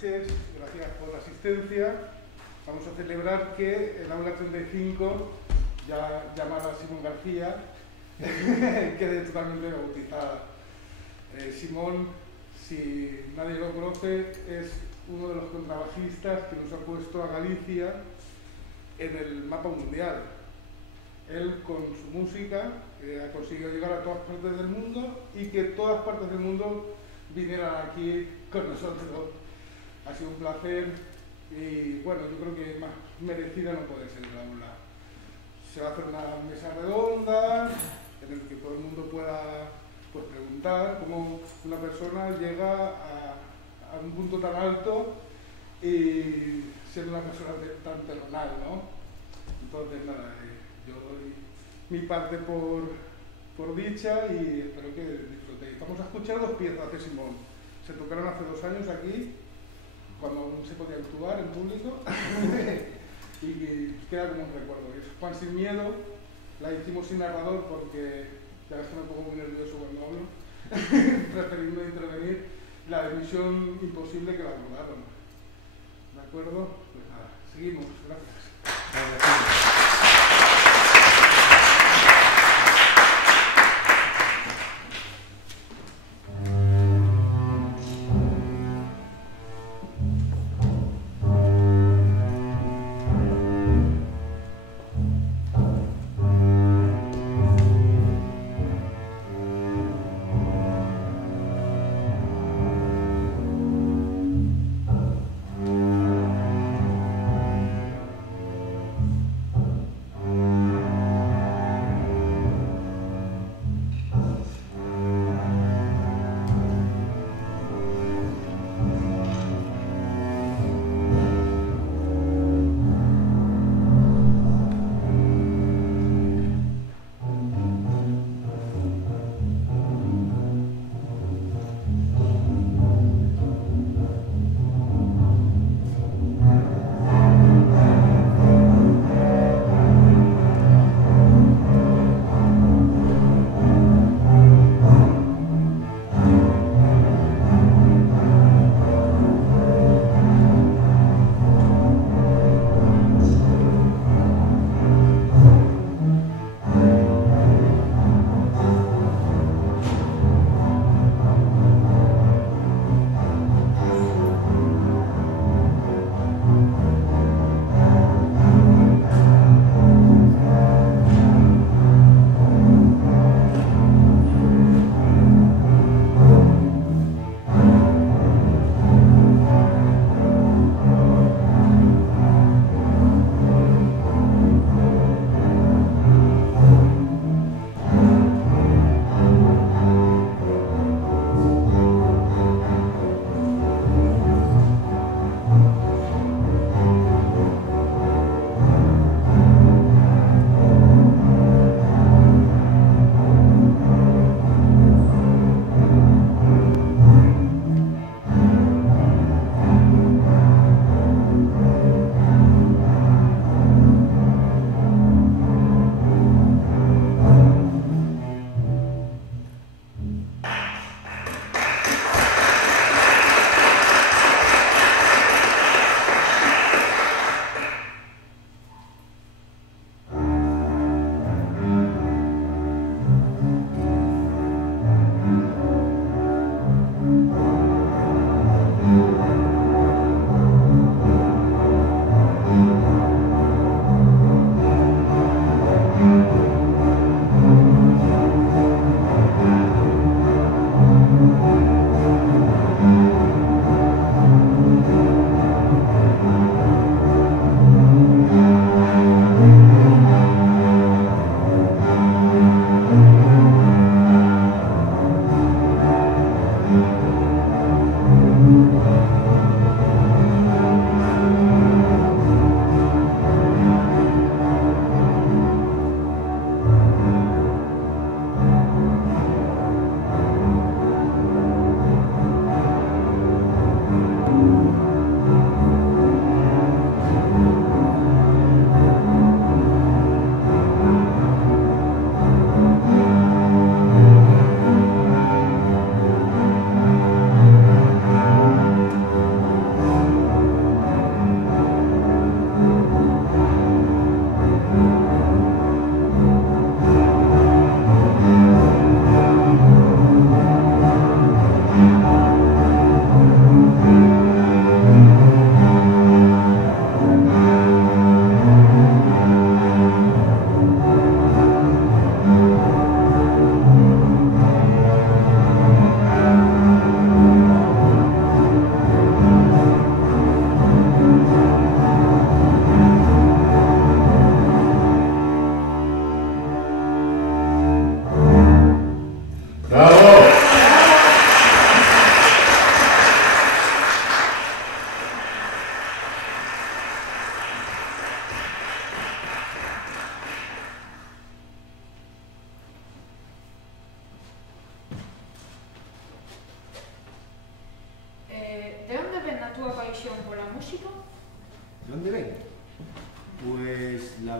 noches, gracias por la asistencia. Vamos a celebrar que el aula 35, ya llamada Simón García, quede totalmente bautizada. Simón, si nadie lo conoce, es uno de los contrabajistas que nos ha puesto a Galicia en el mapa mundial. Él, con su música, ha conseguido llegar a todas partes del mundo y que todas partes del mundo vinieran aquí con nosotros. Ha sido un placer y, bueno, yo creo que más merecida no puede ser el aula. Se va a hacer una mesa redonda en el que todo el mundo pueda, pues, preguntar cómo una persona llega a un punto tan alto y ser una persona tan terrenal, ¿no? Entonces, nada, yo doy mi parte por dicha y espero que disfrutéis. Vamos a escuchar dos piezas de Simón. Se tocaron hace 2 años aquí, cuando aún se podía actuar en público, y queda como un recuerdo. Es Juan Sin Miedo, la hicimos sin narrador porque ya ves que me pongo muy nervioso cuando hablo, preferiendo intervenir. La de Misión Imposible, que la abordaron. ¿De acuerdo? Pues nada, seguimos. Gracias.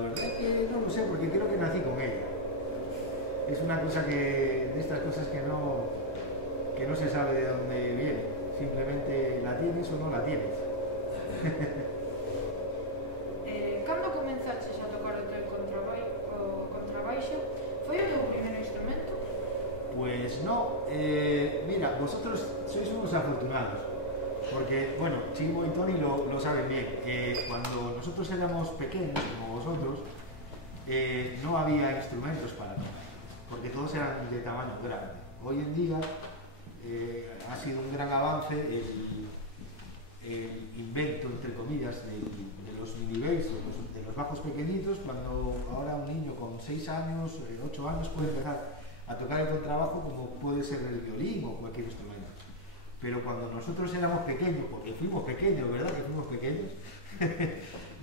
verdad es que no lo sé, porque creo que nací con ella. Es una cosa de estas cosas que no se sabe de dónde viene. Simplemente la tienes o no la tienes. Cando comenzaches a tocar o teu contrabaixo, foi o teu primeiro instrumento? Pues no, mira, vosotros sois unos afortunados, porque, bueno, Chivo y Tony lo saben bien, que cuando nosotros éramos pequeños, como vosotros, no había instrumentos para tocar, porque todos eran de tamaño grande. Hoy en día ha sido un gran avance el invento, entre comillas, de los mini bass, de los bajos pequeñitos, cuando ahora un niño con 6 años, 8 años puede empezar a tocar el contrabajo como puede ser el violín o cualquier instrumento. Pero cuando nosotros éramos pequeños, porque fuimos pequeños, ¿verdad que fuimos pequeños?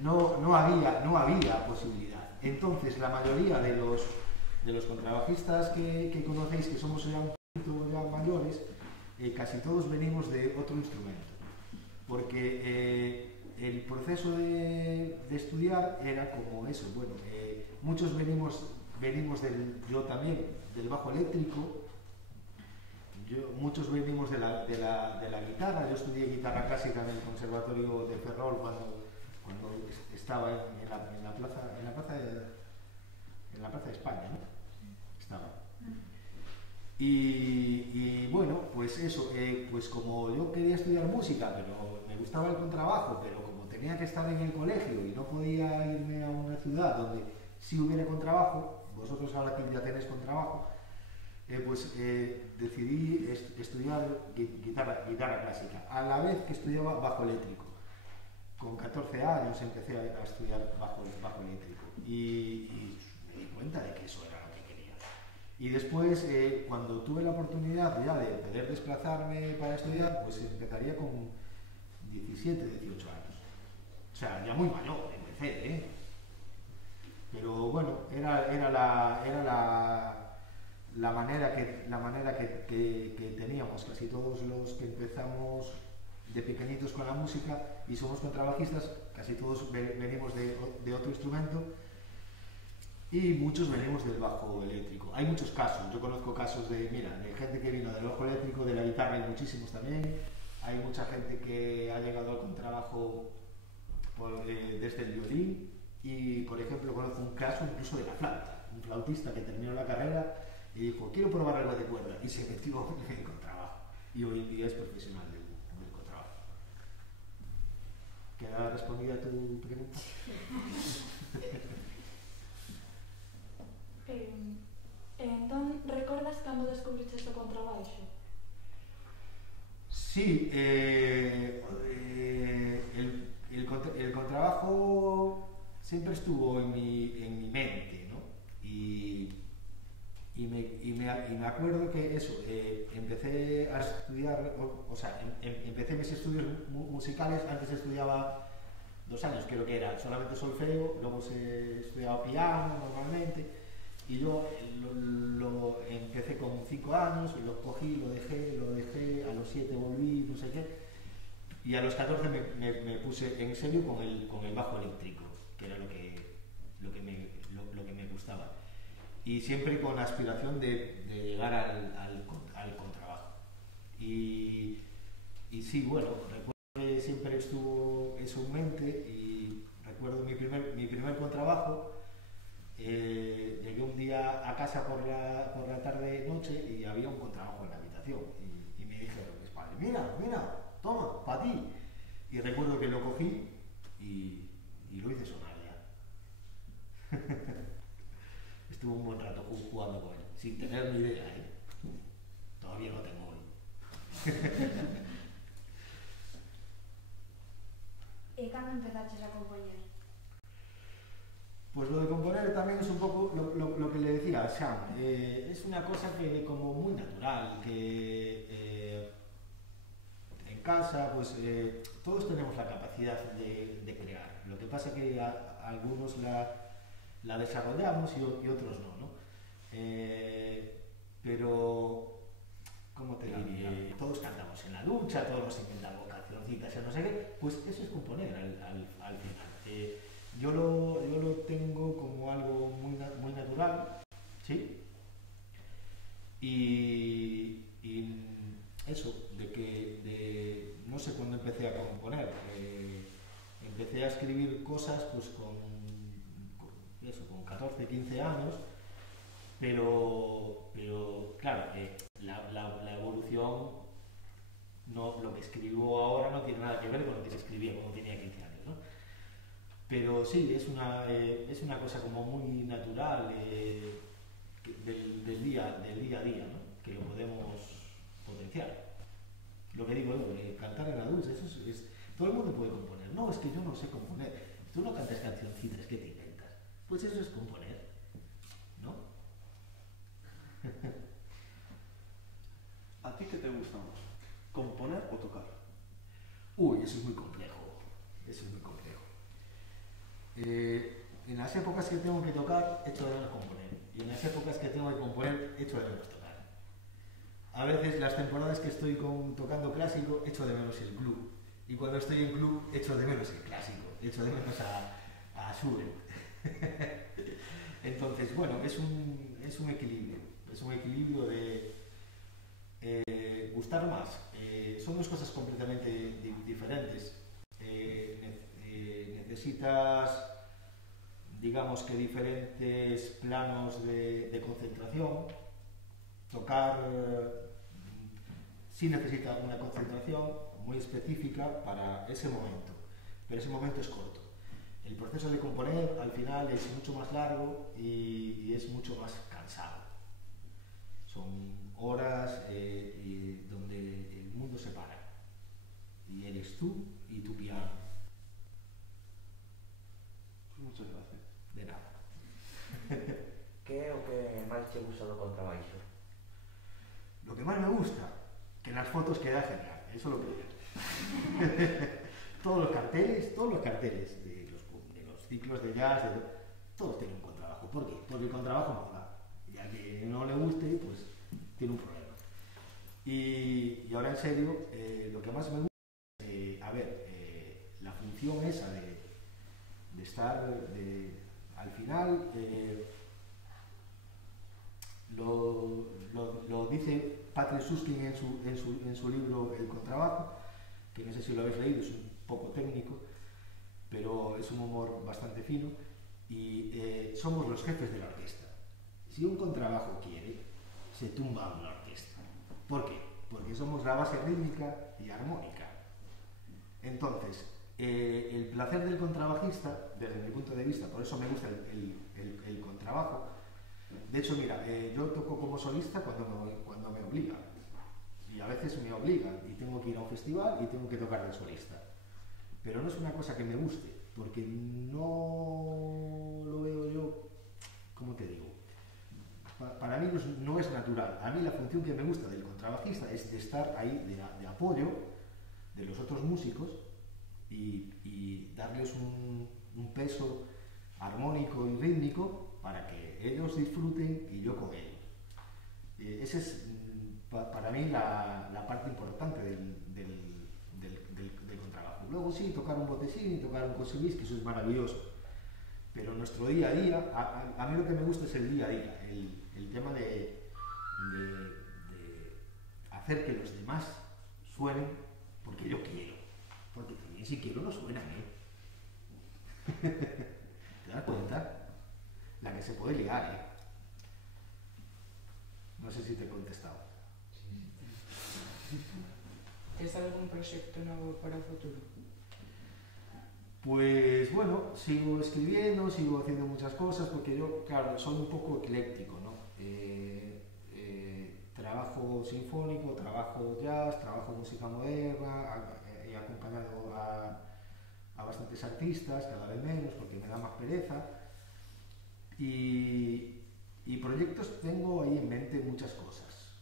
no había posibilidad. Entonces la mayoría de los contrabajistas que conocéis, que somos ya un poquito ya mayores, casi todos venimos de otro instrumento. Porque el proceso de estudiar era como eso. Bueno, muchos venimos yo también, del bajo eléctrico. Muchos venimos de la guitarra. Yo estudié guitarra clásica en el Conservatorio de Ferrol cuando estaba en la Plaza de España, ¿no? Estaba. Y bueno, pues eso, pues como yo quería estudiar música, pero me gustaba el contrabajo, pero como tenía que estar en el colegio y no podía irme a una ciudad donde sí hubiera contrabajo, vosotros ahora que ya tenéis contrabajo, pues decidí estudiar guitarra clásica, a la vez que estudiaba bajo eléctrico. Con 14 años empecé a estudiar bajo eléctrico y me di cuenta de que eso era lo que quería. Y después, cuando tuve la oportunidad ya de poder desplazarme para estudiar, pues empezaría con 17, 18 años. O sea, ya muy mayor empecé, ¿eh? Pero bueno, era la manera que teníamos casi todos los que empezamos de pequeñitos con la música y somos contrabajistas, casi todos venimos de otro instrumento y muchos venimos del bajo eléctrico. Hay muchos casos, yo conozco casos de gente que vino del bajo eléctrico, de la guitarra hay muchísimos también. Hay mucha gente que ha llegado al contrabajo desde el violín y, por ejemplo, conozco un caso incluso de la flauta, un flautista que terminó la carrera y dijo, quiero probar algo de cuerda, y se metió en el contrabajo y hoy en día es profesional del contrabajo. ¿Queda respondida tu pregunta? Entón, recordas cando descubriches o contrabaixo? Sí, el contrabajo siempre estuvo en mi mente, ¿no? Y me acuerdo que eso, empecé a estudiar, empecé mis estudios musicales. Antes estudiaba 2 años, creo que era solamente solfeo, luego se estudiaba piano normalmente, y yo lo empecé con 5 años, lo cogí, lo dejé, a los 7 volví, no sé qué, y a los 14 me puse en serio con el bajo eléctrico, que era lo que me gustaba. Y siempre con la aspiración de llegar al contrabajo. Y sí, bueno, recuerdo que siempre estuvo eso en mente y recuerdo mi primer contrabajo. Llegué un día a casa por la tarde-noche y había un contrabajo en la habitación. Y me dijeron, mis padres, mira, toma, para ti. Y recuerdo que lo cogí y lo hice sonar ya. Estuve un buen rato jugando con él, sin tener ni idea, ¿eh? Todavía no tengo hoy. E cando empezaches a compoñer? Pues lo de componer también es un poco lo que le decía a Sam. Es una cosa que como muy natural, que en casa pues todos tenemos la capacidad de crear. Lo que pasa que algunos la desarrollamos y otros no. Pero, ¿cómo te diría? Todos cantamos en la ducha, todos nos inventamos cancioncitas, no sé qué, pues eso es componer al final. Yo lo tengo como algo muy natural, ¿sí? Y eso, no sé cuándo empecé a componer. Empecé a escribir cosas pues con 14, 15 años, pero claro, la evolución, no, lo que escribo ahora no tiene nada que ver con lo que se escribía cuando tenía 15 años, ¿no? Pero sí, es una cosa como muy natural del día a día, ¿no? Que lo podemos potenciar. Lo que digo, cantar en adultos, todo el mundo puede componer. No, es que yo no sé componer. Tú no cantas cancioncitas, ¿qué te inventas? Pues eso es componer, ¿no? ¿A ti qué te gusta más? ¿Componer o tocar? Uy, eso es muy complejo. Eso es muy complejo. En las épocas que tengo que tocar, echo de menos componer. Y en las épocas que tengo que componer, echo de menos tocar. A veces las temporadas que estoy tocando clásico, echo de menos el club. Y cuando estoy en club, echo de menos el clásico. Echo de menos a Schubert. Entonces, bueno, es un equilibrio. Es un equilibrio de gustar más. Son dos cosas completamente diferentes. Necesitas, digamos que diferentes planos de concentración. Tocar sí necesita una concentración muy específica para ese momento, pero ese momento es corto. El proceso de componer al final es mucho más largo y es mucho más cansado. Son horas donde el mundo se para y eres tú y tu piano. Muchas gracias. De nada. Que é o que máis che gusta do contrabaixo? Lo que más me gusta, que en las fotos queda genial, eso lo primero. todos los carteles de los ciclos de jazz, todos tienen un contrabajo. ¿Por qué? Porque el contrabajo mola. Y a quien no le guste, pues tiene un problema. Y ahora en serio, lo que más me gusta es, la función esa de estar, al final, lo dice Patrick Süskind en su libro El contrabajo, que no sé si lo habéis leído, es un poco técnico, pero es un humor bastante fino, y somos los jefes de la orquesta. Si un contrabajo quiere, se tumba una orquesta. ¿Por qué? Porque somos la base rítmica y armónica. Entonces, el placer del contrabajista, desde mi punto de vista, por eso me gusta el contrabajo. De hecho, mira, yo toco como solista cuando me obligan. Y a veces me obligan y tengo que ir a un festival y tengo que tocar de solista. Pero no es una cosa que me guste, porque no lo veo yo, ¿cómo te digo? Para mí no es natural. A mí la función que me gusta del contrabajista es de estar ahí de apoyo de los otros músicos y darles un peso armónico y rítmico para que ellos disfruten y yo con ellos. Esa es para mí la parte importante del contrabajo. Luego sí, tocar un botesín y tocar un cosillis, que eso es maravilloso. Pero nuestro día a día, a mí lo que me gusta es el día a día, el tema de hacer que los demás suenen porque yo quiero. Porque también si quiero no suenan, ¿Te das cuenta? La que se puede liar, No sé si te he contestado. ¿Tienes algún proyecto nuevo para el futuro? Pues bueno, sigo escribiendo, sigo haciendo muchas cosas, porque yo, claro, soy un poco ecléctico, ¿no? Trabajo sinfónico, trabajo jazz, trabajo música moderna, he acompañado a bastantes artistas, cada vez menos, porque me da más pereza. Y proyectos tengo ahí en mente muchas cosas.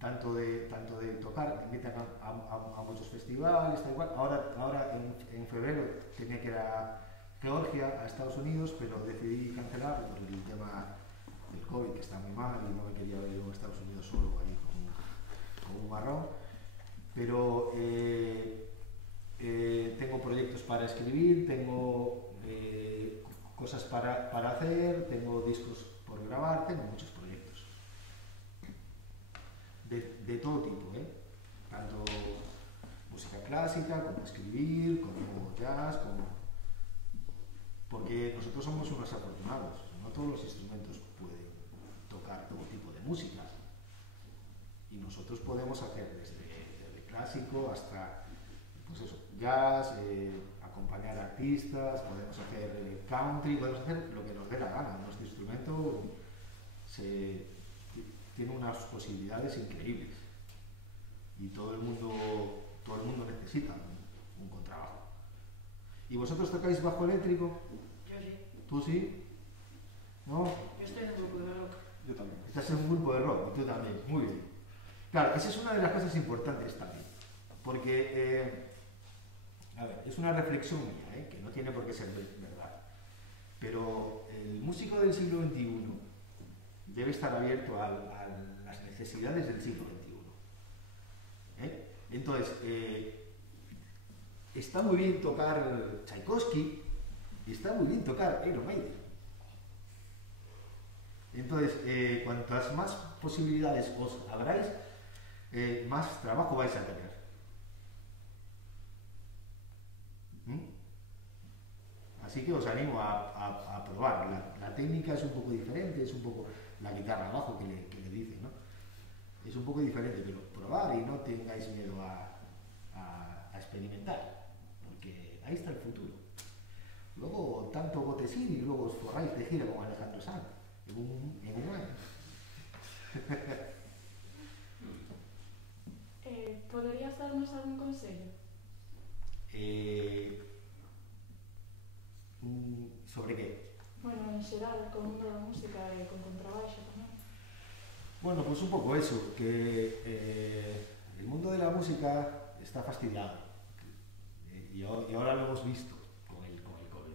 Tanto de tocar, me invitan a muchos festivales, tal igual. Ahora en febrero tenía que ir a Georgia, a Estados Unidos, pero decidí cancelarlo por el tema del COVID, que está muy mal y no me quería ir a Estados Unidos solo ahí con un marrón. Pero tengo proyectos para escribir, tengo cosas para hacer, tengo discos por grabar, tengo muchos proyectos. De todo tipo, tanto música clásica, como escribir, como jazz, porque nosotros somos unos afortunados, no todos los instrumentos pueden tocar todo tipo de música, y nosotros podemos hacer desde clásico hasta, pues eso, jazz, acompañar artistas, podemos hacer country, podemos hacer lo que nos dé la gana. Nuestro instrumento tiene unas posibilidades increíbles y todo el mundo necesita un contrabajo. ¿Y vosotros tocáis bajo eléctrico? Yo sí. ¿Tú sí? ¿No? Yo estoy en un grupo de rock. Yo también. Estás en un grupo de rock, y tú también. Muy bien. Claro, esa es una de las cosas importantes también, porque a ver, es una reflexión mía, que no tiene por qué ser verdad, pero el músico del siglo XXI debe estar abierto a las necesidades del siglo XXI. Entonces, está muy bien tocar Tchaikovsky y está muy bien tocar Iron Maiden. Entonces, cuantas más posibilidades os abráis, más trabajo vais a tener. Así que os animo a probar. La técnica es un poco diferente, es un poco la guitarra abajo que le dicen, ¿no? Es un poco diferente, pero probar y no tengáis miedo a experimentar, porque ahí está el futuro. Luego, tanto botecín y luego os forráis de gira con Alejandro Sanz en un año. Poderías darnos algún consello? Sobre qué? Bueno, en xeral, con o mundo da música e con contrabaixo tamén. Bueno, pues un poco eso, que el mundo de la música está fastidiado. Y ahora lo hemos visto con el COVID.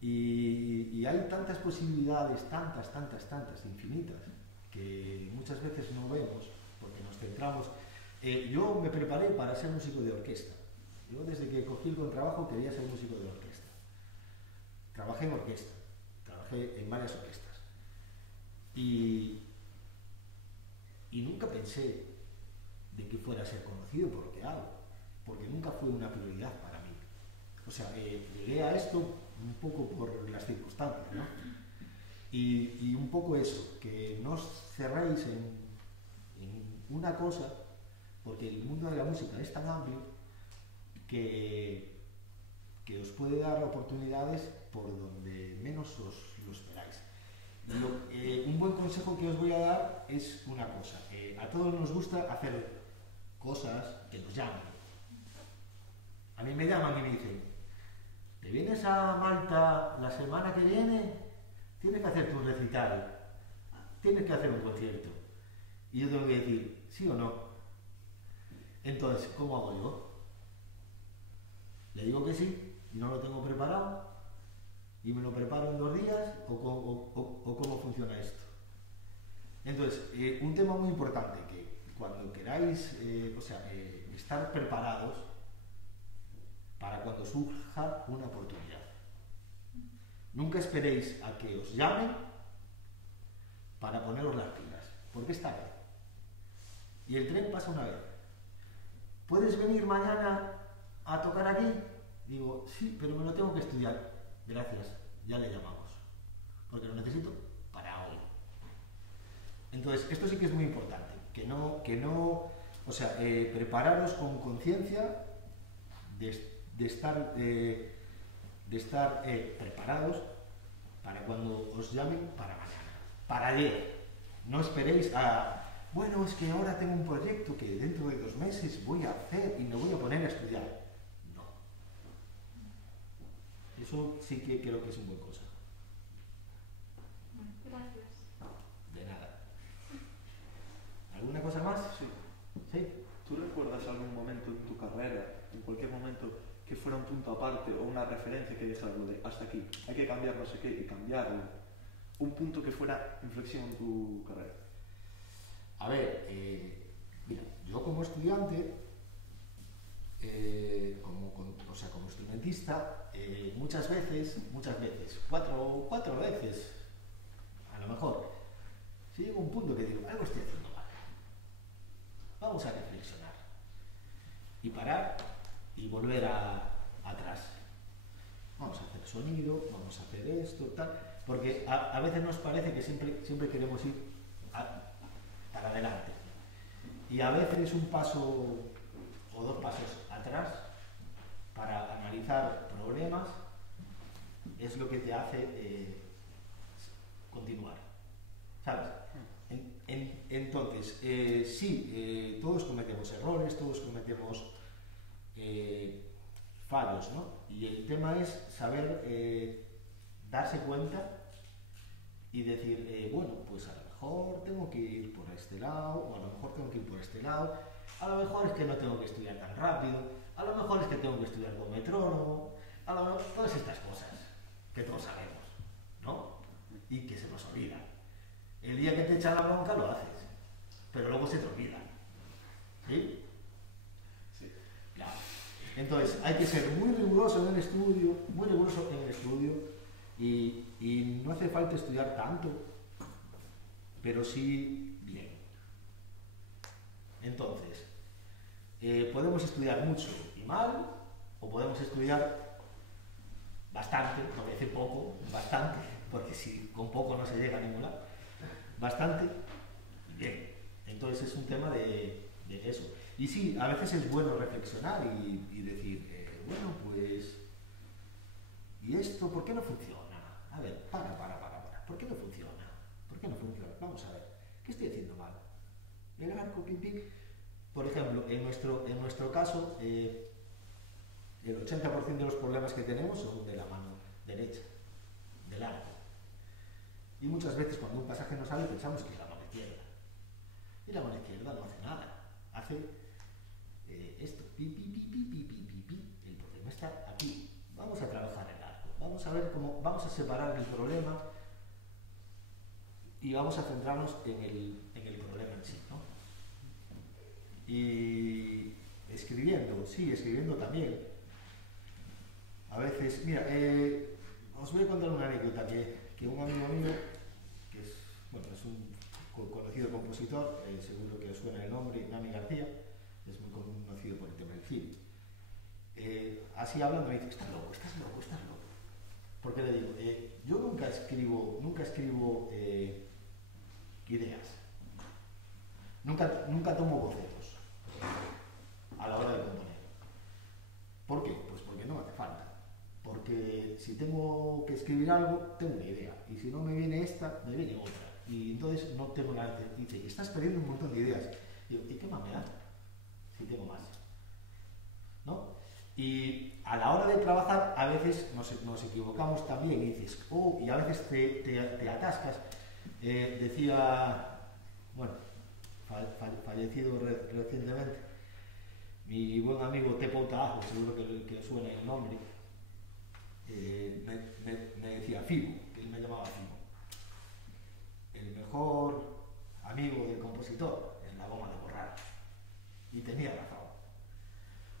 Y hay tantas posibilidades, tantas, infinitas, que muchas veces no vemos porque nos centramos. Yo me preparé para ser músico de orquesta. Yo desde que cogí el contrabajo quería ser músico de orquesta. Trabajé en orquesta, trabajé en varias orquestas. Y nunca pensé de que fuera a ser conocido por lo que hago, porque nunca fue una prioridad para mí. O sea, llegué a esto un poco por las circunstancias, ¿no? Y un poco eso, que no os cerréis en una cosa, porque el mundo de la música es tan amplio que os puede dar oportunidades por donde menos os lo esperáis. Un buen consejo que os voy a dar es una cosa. A todos nos gusta hacer cosas que nos llaman. A mí me llaman y me dicen: ¿te vienes a Malta la semana que viene? Tienes que hacer tu recital, tienes que hacer un concierto. Y yo tengo que decir sí o no. Entonces, ¿cómo hago yo? ¿Le digo que sí y no lo tengo preparado y me lo preparo en 2 días o cómo funciona esto? Entonces, un tema muy importante, que cuando queráis estar preparados para cuando surja una oportunidad. Nunca esperéis a que os llamen para poneros las pilas, porque es tarde. Y el tren pasa una vez. ¿Puedes venir mañana a tocar aquí? Digo, sí, pero me lo tengo que estudiar. Gracias, ya le llamamos, porque lo necesito para hoy. Entonces, esto sí que es muy importante, prepararos con conciencia de estar preparados para cuando os llamen para mañana, para ayer. No esperéis a, bueno, es que ahora tengo un proyecto que dentro de 2 meses voy a hacer y me voy a poner a estudiar. No. Eso sí que creo que es un buen consejo. Gracias. De nada. ¿Alguna cosa más? Sí. ¿Sí? ¿Tú recuerdas algún momento en tu carrera, en cualquier momento, que fuera un punto aparte o una referencia que dijera lo de hasta aquí, hay que cambiar no sé qué y cambiarlo? Un punto que fuera inflexión en tu carrera. A ver, mira, yo como estudiante como instrumentista, muchas veces, cuatro veces, a lo mejor, si llega un punto que digo, algo estoy haciendo mal, vamos a reflexionar y parar y volver atrás. Vamos a hacer sonido, vamos a hacer esto, tal, porque a veces nos parece que siempre queremos ir para adelante. Y a veces un paso o dos pasos atrás para analizar problemas es lo que te hace continuar, ¿sabes? Entonces, sí, todos cometemos errores, todos cometemos fallos, ¿no? Y el tema es saber darse cuenta y decir, bueno, pues a lo mejor tengo que ir por este lado, o a lo mejor tengo que ir por este lado, a lo mejor es que no tengo que estudiar tan rápido, a lo mejor es que tengo que estudiar con metrónomo, a lo mejor todas estas cosas que todos sabemos, ¿no? Y que se nos olvidan. El día que te echan la bronca lo haces, pero luego se te olvida. ¿Sí? Sí. Claro. Entonces hay que ser muy riguroso en el estudio, y no hace falta estudiar tanto, pero sí bien. Entonces, podemos estudiar mucho y mal, o podemos estudiar bastante, no voy a decir poco, bastante, porque si con poco no se llega a ningún lado, bastante y bien. Entonces es un tema de eso. Y sí, a veces es bueno reflexionar y decir, bueno, pues, ¿y esto por qué no funciona? A ver, para. ¿Por qué no funciona? ¿Por qué no funciona? Vamos a ver, ¿qué estoy haciendo mal? El arco, pim, pim. Por ejemplo, en nuestro caso, el 80% de los problemas que tenemos son de la mano derecha, del arco. Y muchas veces cuando un pasaje no sale pensamos que es la mano izquierda. Y la mano izquierda no hace nada. Hace esto, pi. El problema está aquí. Vamos a trabajar el arco. Vamos a ver cómo, vamos a separar el problema y vamos a centrarnos en el problema en sí, ¿no? Y escribiendo también. A veces, mira, os voy a contar una anécdota que un amigo mío, que es un conocido compositor, seguro que os suena el nombre, Nami García, es muy conocido por el tema del cine. Así hablando me dice, estás loco. Porque le digo, yo nunca escribo ideas, nunca tomo bocetos a la hora de componer. ¿Por qué? Pues porque no me hace falta. Porque si tengo que escribir algo, tengo una idea. Y si no me viene esta, me viene otra. Y entonces no tengo nada. Dice, estás perdiendo un montón de ideas. Digo, ¿y qué más me da? Si tengo más. ¿No? Y a la hora de trabajar, a veces nos equivocamos también. Y dices, y a veces te atascas. Decía, bueno, fallecido recientemente, mi buen amigo Tepo Tajo, seguro que suena el nombre, me decía Fibo, que él me llamaba Fibo, el mejor amigo del compositor en la goma de borrar. Y tenía razón,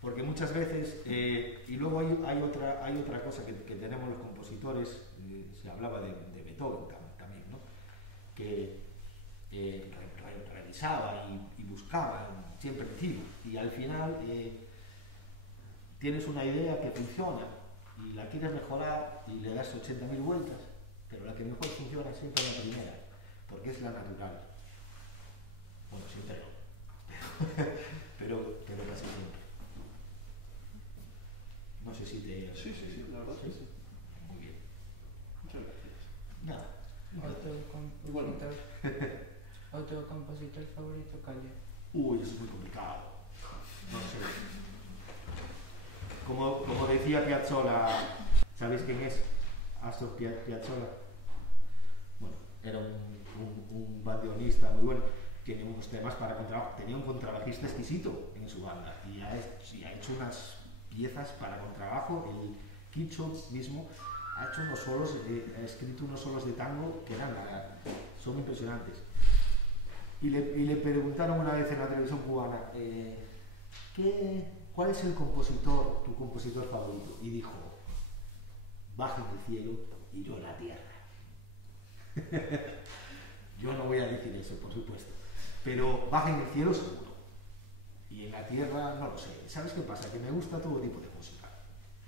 porque muchas veces, y luego hay otra cosa que tenemos los compositores, se hablaba de Beethoven también, ¿no? Que revisaba y buscaba siempre encima, y al final tienes una idea que funciona y la quieres mejorar y le das 80.000 vueltas, pero la que mejor funciona siempre es la primera, porque es la natural. Bueno, siempre no, pero casi siempre. No sé si te... Sí, la verdad que sí. Muy bien. Muchas gracias. Nada. O teu compositor favorito, cal é? Uy, eso es muy complicado. No sé. Como decía Piazzolla, ¿sabéis quién es? Astor Piazzolla. Bueno, era un bandoneonista muy bueno. Tiene unos temas para contrabajo. Tenía un contrabajista exquisito en su banda y ha hecho unas piezas para contrabajo. El Quicho mismo ha hecho unos solos, ha escrito unos solos de tango que son impresionantes. Y le preguntaron una vez en la televisión cubana, ¿cuál es el compositor, tu compositor favorito? Y dijo, Bach en el cielo y yo en la tierra. Yo no voy a decir eso, por supuesto, pero Bach en el cielo seguro. Y en la tierra no lo sé. ¿Sabes qué pasa? Que me gusta todo tipo de música.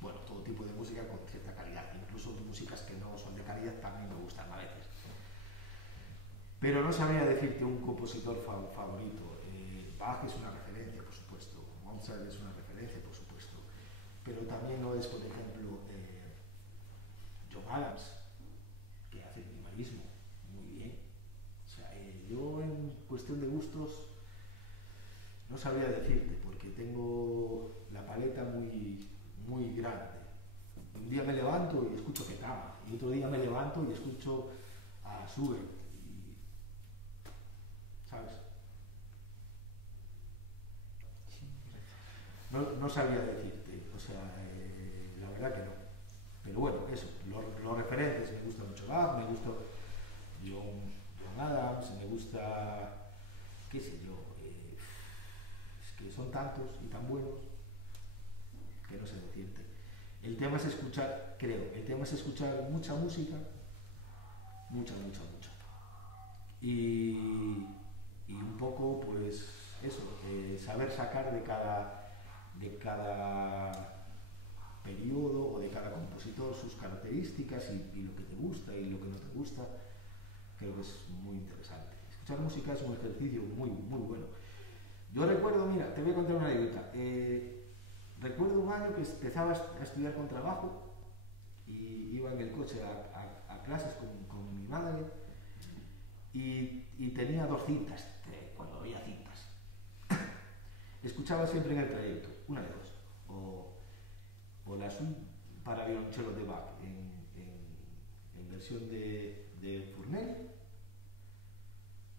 Bueno, todo tipo de música con cierta calidad. Incluso músicas que no son de calidad también me gustan a veces. Pero no sabría decirte un compositor favorito. Bach es una referencia, por supuesto. Mozart es una referencia, por supuesto. Pero también lo es, por ejemplo, John Adams, que hace minimalismo muy bien. O sea, yo en cuestión de gustos no sabría decirte, porque tengo la paleta muy, muy grande. Un día me levanto y escucho Petama, y otro día me levanto y escucho a Schubert, y, ¿sabes? No sabría decirte, o sea, la verdad que no. Pero bueno, eso, los referentes, me gusta mucho Bach, me gusta John Adams, me gusta, qué sé yo, es que son tantos y tan buenos que no sé decirte. El tema es escuchar, creo, el tema es escuchar mucha música, mucha. Y un poco, pues, eso, saber sacar de cada periodo o de cada compositor sus características y lo que te gusta y lo que no te gusta, creo que es muy interesante. Escuchar música es un ejercicio muy bueno. Yo recuerdo, mira, te voy a contar una anécdota. Recuerdo un año que empezaba a estudiar contrabajo y iba en el coche a clases con mi madre y tenía 2 cintas, cuando había cintas. Escuchaba siempre en el trayecto, una de 2, o la Suite para violonchelo de Bach en versión de Fournier,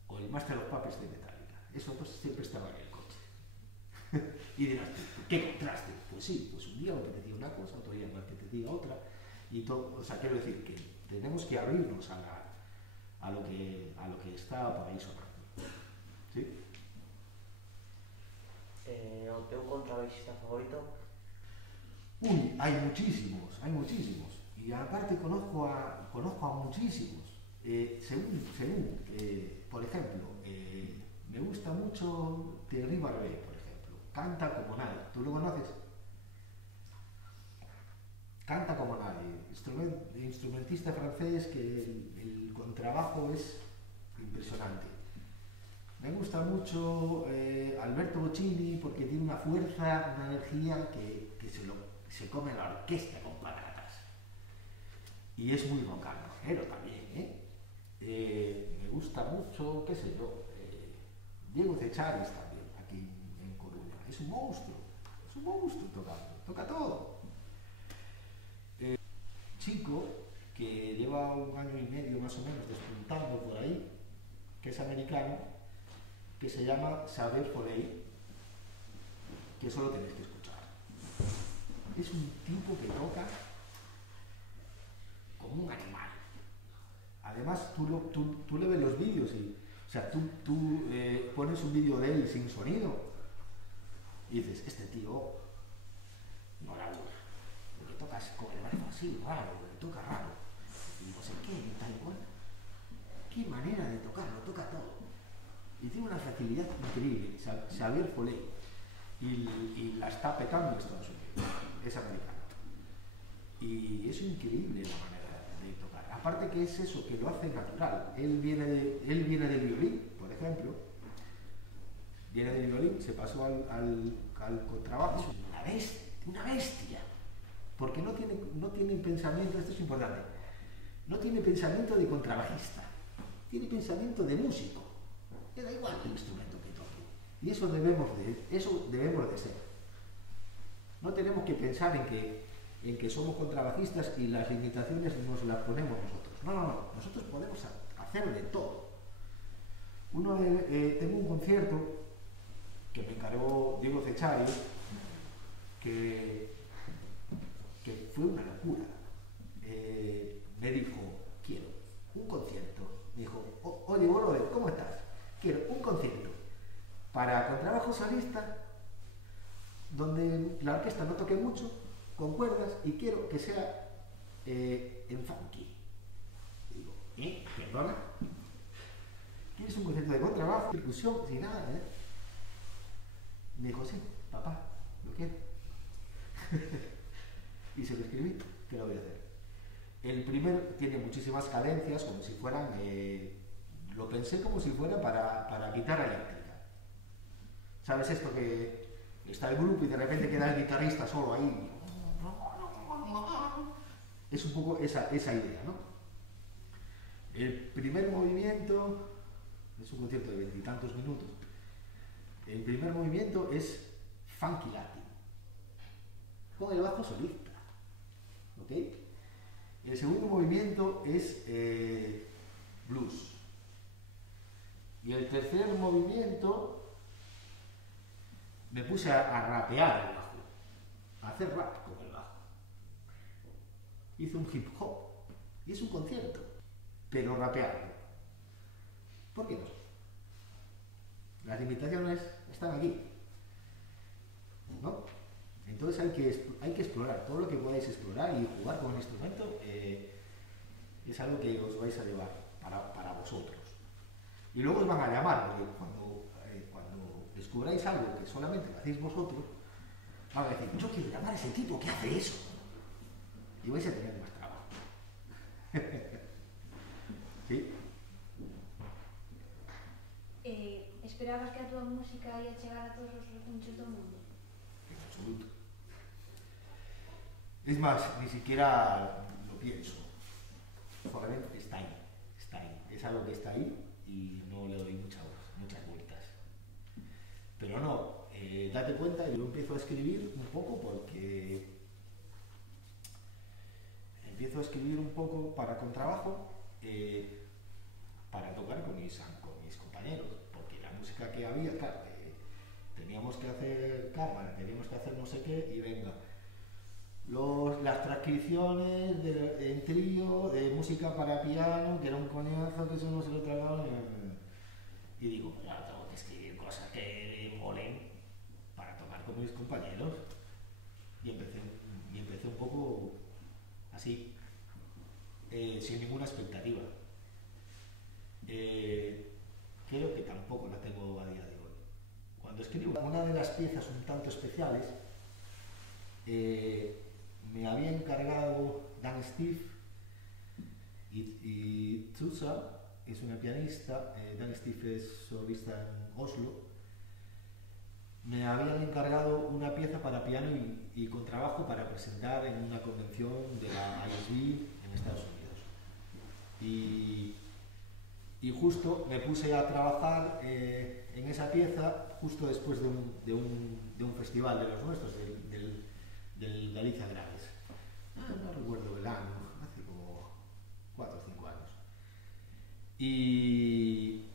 o el Master of Puppets de Metallica. Eso pues siempre estaba en el coche. Y dirás, ¿qué contraste? Pues sí, pues un día me apetecía una cosa, otro día me apetecía otra, y todo. O sea, quiero decir que tenemos que abrirnos a lo que está por ahí sonando. ¿Sí? O teu contrabaixista favorito? Uy, hay muchísimos. Y aparte conozco a muchísimos. Según por ejemplo, me gusta mucho Thierry Barbet, por ejemplo. Canta como nadie. ¿Tú lo conoces? Canta como nadie. Instrumentista francés que el contrabajo es impresionante. Me gusta mucho Alberto Boccini porque tiene una fuerza, una energía que se come la orquesta con patatas. Y es muy rock and rollero también, me gusta mucho, qué sé yo, Diego Cecharis también, aquí en Coruña. Es un monstruo tocando, toca todo. Chico que lleva 1 año y medio más o menos despuntando por ahí, que es americano, que se llama Xavier Foley, que solo tenéis que escuchar. Es un tipo que toca como un animal. Además, tú le ves los vídeos y, o sea, tú pones un vídeo de él sin sonido y dices, este tío no la aburre, porque toca con el brazo así, raro, toca raro, y no sé qué, y tal igual. Qué manera de tocarlo, toca todo. Y tiene una facilidad increíble, Xavier Foley, y la está pecando en Estados Unidos, es americano. Y es increíble la manera de tocar. Aparte que es eso, que lo hace natural. Él viene del violín, por ejemplo, se pasó al contrabajo. Es una bestia, porque no tiene pensamiento, esto es importante, no tiene pensamiento de contrabajista, tiene pensamiento de músico. Le da igual el instrumento que toque. Y eso debemos de ser. No tenemos que pensar en que somos contrabajistas y las limitaciones nos las ponemos nosotros. No. Nosotros podemos hacer de todo. Tengo un concierto que me encargó Diego Cecharis, que fue una locura. Me dijo, quiero un concierto. Me dijo, oye, Bolo, ¿cómo estás? Quiero un concierto para contrabajo solista donde la orquesta no toque mucho, con cuerdas, y quiero que sea en funky. Y digo, ¿perdona? ¿Quieres un concierto de contrabajo, percusión, sin nada, Me dijo, sí, papá, lo quiero. Y se lo escribí, ¿qué lo voy a hacer? El primero tiene muchísimas cadencias, como si fueran, lo pensé como si fuera para guitarra eléctrica. ¿Sabes esto que está el grupo y de repente queda el guitarrista solo ahí? Es un poco esa idea, ¿no? El primer movimiento es un concierto de 20 y tantos minutos. El primer movimiento es funky latin, con el bajo solista, ¿ok? El segundo movimiento es blues. Y el tercer movimiento me puse a rapear el bajo, a hacer rap con el bajo. Hice un hip hop y es un concierto, pero rapeado. ¿Por qué no? Las limitaciones están aquí, ¿no? Entonces hay que explorar todo lo que podáis explorar, y jugar con el instrumento es algo que os vais a llevar para vosotros. Y luego os van a llamar, porque cuando descubráis algo que solamente lo hacéis vosotros, van a decir, yo quiero llamar a ese tipo que hace eso. Y vais a tener más trabajo. ¿Sí? Esperabas que a tua música ia chegar a todos os rinchos do mundo? En absoluto. Es más, ni siquiera lo pienso. Solamente está ahí. Es algo que está ahí y no le doy muchas vueltas. Pero no, date cuenta, yo empiezo a escribir un poco porque empiezo a escribir un poco para contrabajo, para tocar con mis compañeros, porque la música que había, claro, teníamos que hacer cámara, teníamos que hacer no sé qué, y venga, las transcripciones en trío de música para piano, que era un coñazo, que eso no se lo tragaban, y digo, ya tengo que escribir cosas que molen para tocar con mis compañeros, y empecé un poco así, sin ninguna expectativa. Creo que tampoco la tengo a día de hoy. Cuando escribo una de las piezas un tanto especiales, me había encargado Dan Steve y Tusa, es una pianista, Dan Steve es solista en Oslo, me habían encargado una pieza para piano y contrabajo para presentar en una convención de la ISB en Estados Unidos. Y justo me puse a trabajar en esa pieza justo después de un festival de los nuestros, del Galicia Graves. No recuerdo el año, hace como 4 o 5 años. Y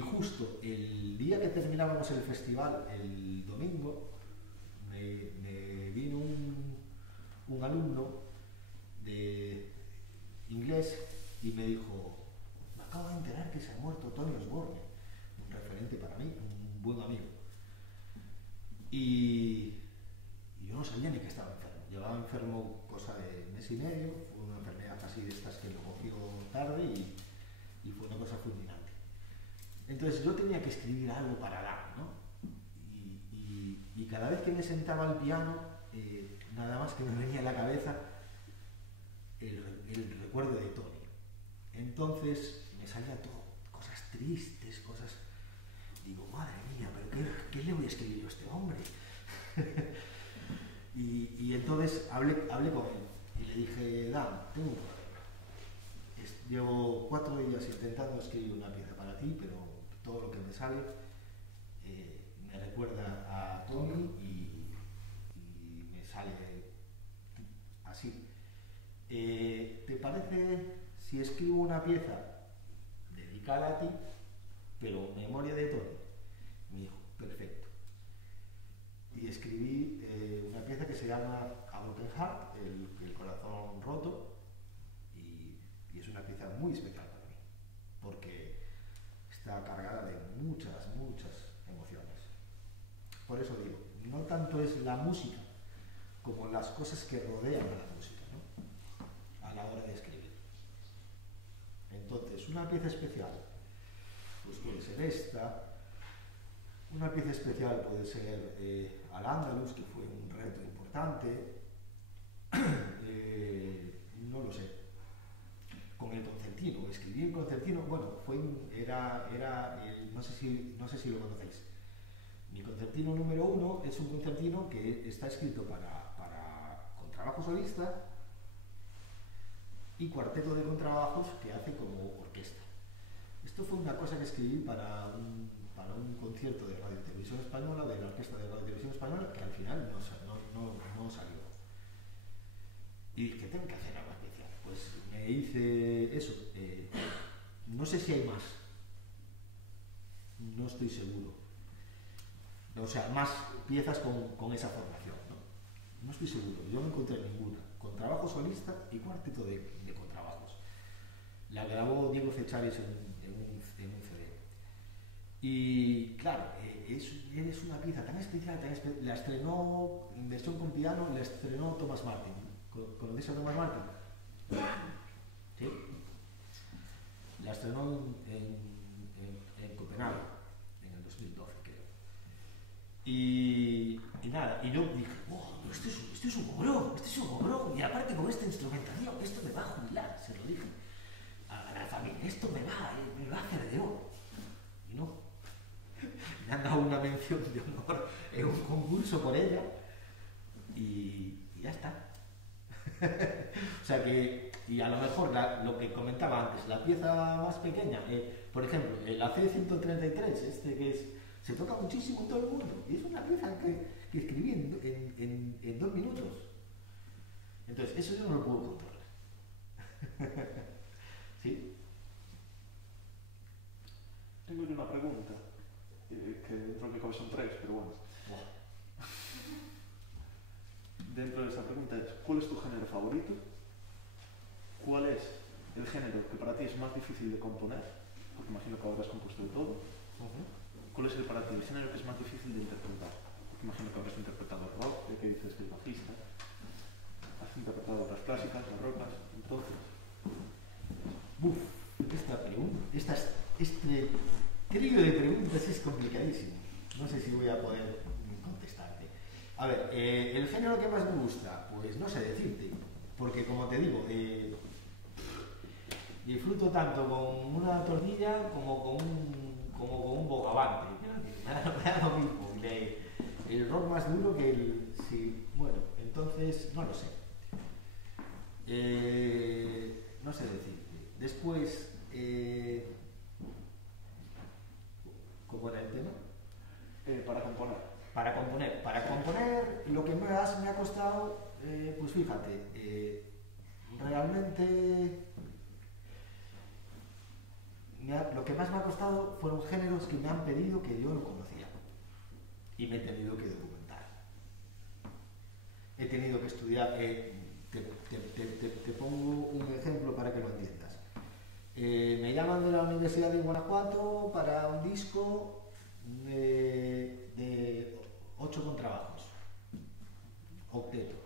justo el día que terminábamos el festival, el domingo, me vino un alumno de inglés y me dijo, me acabo de enterar que se ha muerto Tony Osborne, un referente para mí, un buen amigo. Y yo no sabía ni que estaba enfermo. Llevaba enfermo cosa de mes y medio, fue una enfermedad así de estas que lo cogió tarde y fue una cosa fulminante. Entonces yo tenía que escribir algo para dar, ¿no? Y cada vez que me sentaba al piano, nada más que me venía a la cabeza el recuerdo de Tony. Entonces me salía todo, cosas tristes, cosas... Digo, madre mía, pero ¿qué le voy a escribir yo a este hombre? y entonces hablé con él y le dije, Dan, tengo un problema. Llevo 4 días intentando escribir una pieza para ti, pero todo lo que me sale me recuerda a Tony y me sale así. ¿Te parece si escribo una pieza dedicada a ti, pero memoria de Tony? Me dijo, perfecto. Y escribí una pieza que se llama A Broken Heart, el corazón roto, y es una pieza muy especial para mí, porque está cargada de muchas emociones. Por eso digo, no tanto es la música, como las cosas que rodean a la música, ¿no? A la hora de escribir. Entonces, una pieza especial, pues puede ser esta. Una pieza especial puede ser Al-Ándalus, que fue un reto importante. No lo sé. Con el concertino, escribí un concertino, bueno, no sé si lo conocéis. Mi concertino número 1 es un concertino que está escrito para contrabajo solista y cuarteto de contrabajos que hace como orquesta. Esto fue una cosa que escribí para un concierto de Radio y Televisión Española, de la Orquesta de Radio y Televisión Española, que al final no salió. Y dije, tengo que hacer algo especial. Pues me hice eso. No sé si hay más. No estoy seguro. O sea, más piezas con esa formación. No estoy seguro. Yo no encontré ninguna. Contrabajo solista y cuarteto de contrabajos. La grabó Diego Fechares en un CD. Y claro, es una pieza tan especial, la estrenó en versión con piano, la estrenó Thomas Martin. ¿Conocéis a Thomas Martin? ¿Sí? La estrenó en Copenhague en el 2012, creo. Y nada, y yo dije, oh, esto es un obrón, y aparte con esta instrumentación, esto me va a jubilar, se lo dije a la familia, esto me va a hacer de oro. Y no, me han dado una mención de honor en un concurso por ella y ya está. O sea que, y a lo mejor lo que comentaba antes, la pieza más pequeña, por ejemplo, el AC-133, se toca muchísimo en todo el mundo, y es una pieza que escribí en 2 minutos. Entonces, eso yo no lo puedo controlar. ¿Sí? Tengo yo una pregunta, que dentro que cabe son 3, pero bueno. Dentro de esa pregunta es, ¿cuál es tu género favorito? ¿Cuál es el género que para ti es más difícil de componer? Porque imagino que habrás compuesto de todo. ¿Cuál es para ti el género que es más difícil de interpretar? Porque imagino que habrás interpretado rock, que dices que es bajista. Has interpretado otras clásicas, barrocas, entonces... Este trío de preguntas es complicadísimo. No sé si voy a poder contestarte. A ver, el género que más me gusta, pues no sé decirte, porque como te digo, disfruto tanto con una tortilla como con un bogavante. Me da lo mismo. El rock más duro que el... Sí, bueno, entonces no lo sé. No sé decirte. Después, ¿cómo era el tema? Para componer. Para componer, lo que más me ha costado, pues fíjate, realmente lo que más me ha costado fueron géneros que me han pedido que yo no conocía y me he tenido que documentar. He tenido que estudiar, te pongo un ejemplo para que lo entiendas. Me llaman de la Universidad de Guanajuato para un disco de 8 contrabajos, octeto,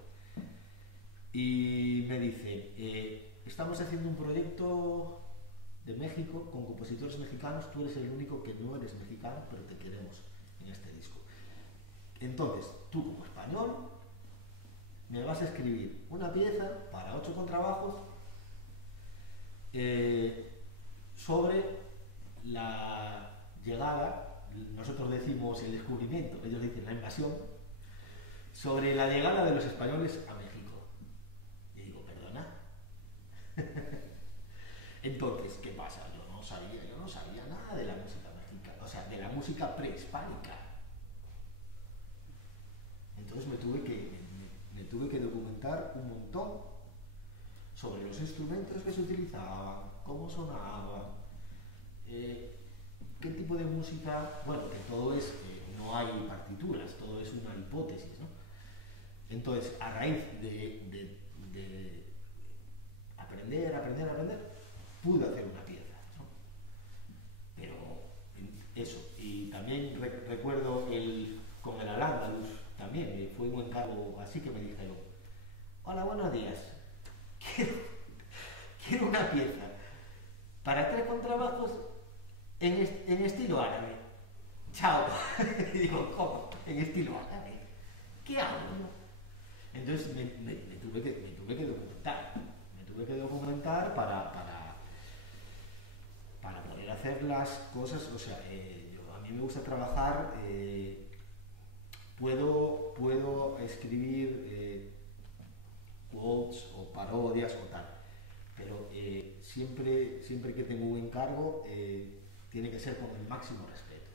y me dice, estamos haciendo un proyecto de México con compositores mexicanos, tú eres el único que no eres mexicano, pero te queremos en este disco. Entonces, tú como español me vas a escribir una pieza para 8 contrabajos sobre la llegada, nosotros decimos el descubrimiento, ellos dicen la invasión, sobre la llegada de los españoles a México. Y digo, ¿perdona? Entonces, ¿qué pasa? Yo no sabía nada de la música mexicana, o sea, de la música prehispánica. Entonces me tuve que documentar un montón sobre los instrumentos que se utilizaban, cómo sonaban, qué tipo de música, bueno, que todo es, no hay partituras, todo es una hipótesis, ¿no? Entonces, a raíz de aprender, pude hacer una pieza, ¿no? Pero eso, y también recuerdo con el Al-Ándalus también, fue un encargo así que me dijeron: hola, buenos días, quiero una pieza para 3 contrabajos en estilo árabe. Chao. Y digo, ¿cómo? En estilo árabe. ¿Qué hago? Entonces me tuve que documentar. Me tuve que documentar para poder hacer las cosas. O sea, a mí me gusta trabajar. Puedo escribir quotes o parodias o tal, pero siempre que tengo un encargo tiene que ser con el máximo respeto.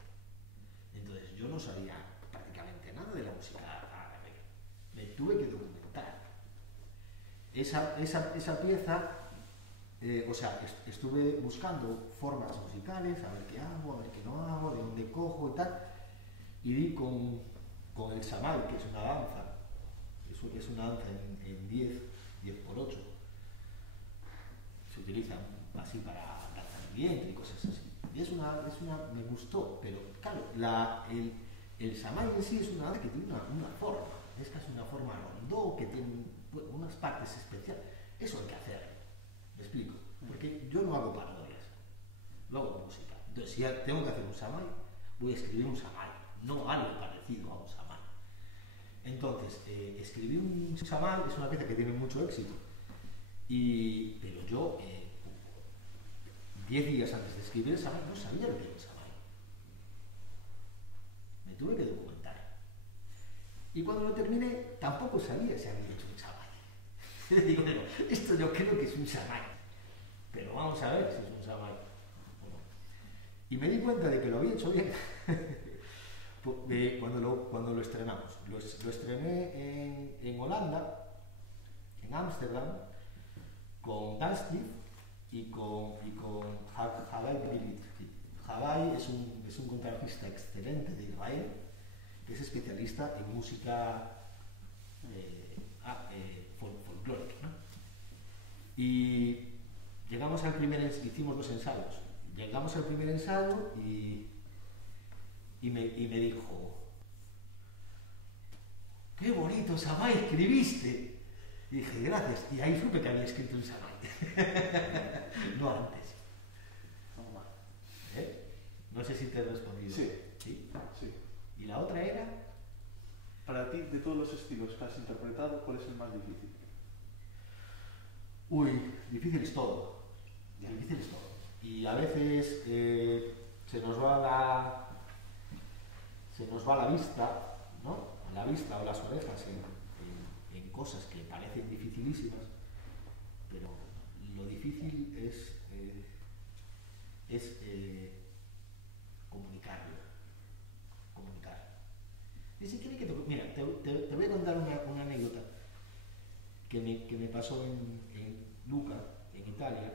Entonces yo no sabía prácticamente nada de la música árabe, me tuve que documentar. Esa pieza, o sea, estuve buscando formas musicales, a ver qué hago, a ver qué no hago, de dónde cojo y tal, y di con el samay, que es una danza. Es una danza en 10 por 8. Se utiliza así para danzar el vientre y cosas así. Y me gustó, pero claro, el samay en sí es una danza que tiene una forma. Es casi una forma rondó, que tiene unas partes especiales. Eso hay que hacer. ¿Me explico? Porque yo no hago parodias, lo hago música. Entonces, si tengo que hacer un samay, voy a escribir un samay, no algo parecido a un samay. Entonces, escribí un samay, es una pieza que tiene mucho éxito, pero yo, 10 días antes de escribir el samay, no sabía lo que era el samay. Me tuve que documentar. Y cuando lo terminé, tampoco sabía si había hecho un samay. Digo, bueno, esto yo creo que es un samay, pero vamos a ver si es un samay o no. Y me di cuenta de que lo había hecho bien. Cuando lo estrenamos. Lo estrené en Holanda, en Ámsterdam, con Danstliff y con Javai Billit. Javai es un contrabajista excelente de Israel, que es especialista en música folclórica, ¿no? Y hicimos 2 ensayos. Llegamos al primer ensayo y me dijo: ¡qué bonito samay escribiste! Y dije: gracias. Y ahí supe que había escrito un samay. No antes. No sé si te he respondido. Sí. ¿Sí? Sí. ¿Y la otra era? Para ti, de todos los estilos que has interpretado, ¿cuál es el más difícil? Uy, difícil es todo. Difícil es todo. Y a veces se nos va la vista, ¿no? La vista o las orejas en cosas que parecen dificilísimas, pero lo difícil es comunicar. Y si quiere mira, te voy a contar una anécdota que me pasó en Lucca, en Italia.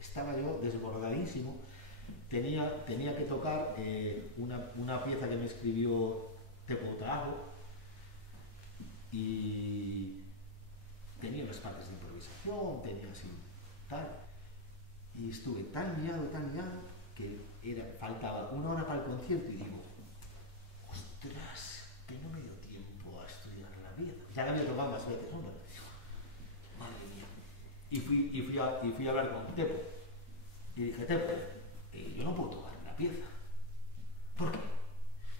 Estaba yo desbordadísimo. Tenía que tocar una pieza que me escribió Teppo Trago y tenía unas partes de improvisación, tenía así tal, y estuve tan liado que faltaba 1 hora para el concierto y digo: ostras, que no me dio tiempo a estudiar la pieza. Ya la había tocado más veces, ¿no? Madre mía. Y fui a hablar con Teppo y dije: Teppo, yo no puedo tocar la pieza. ¿Por qué?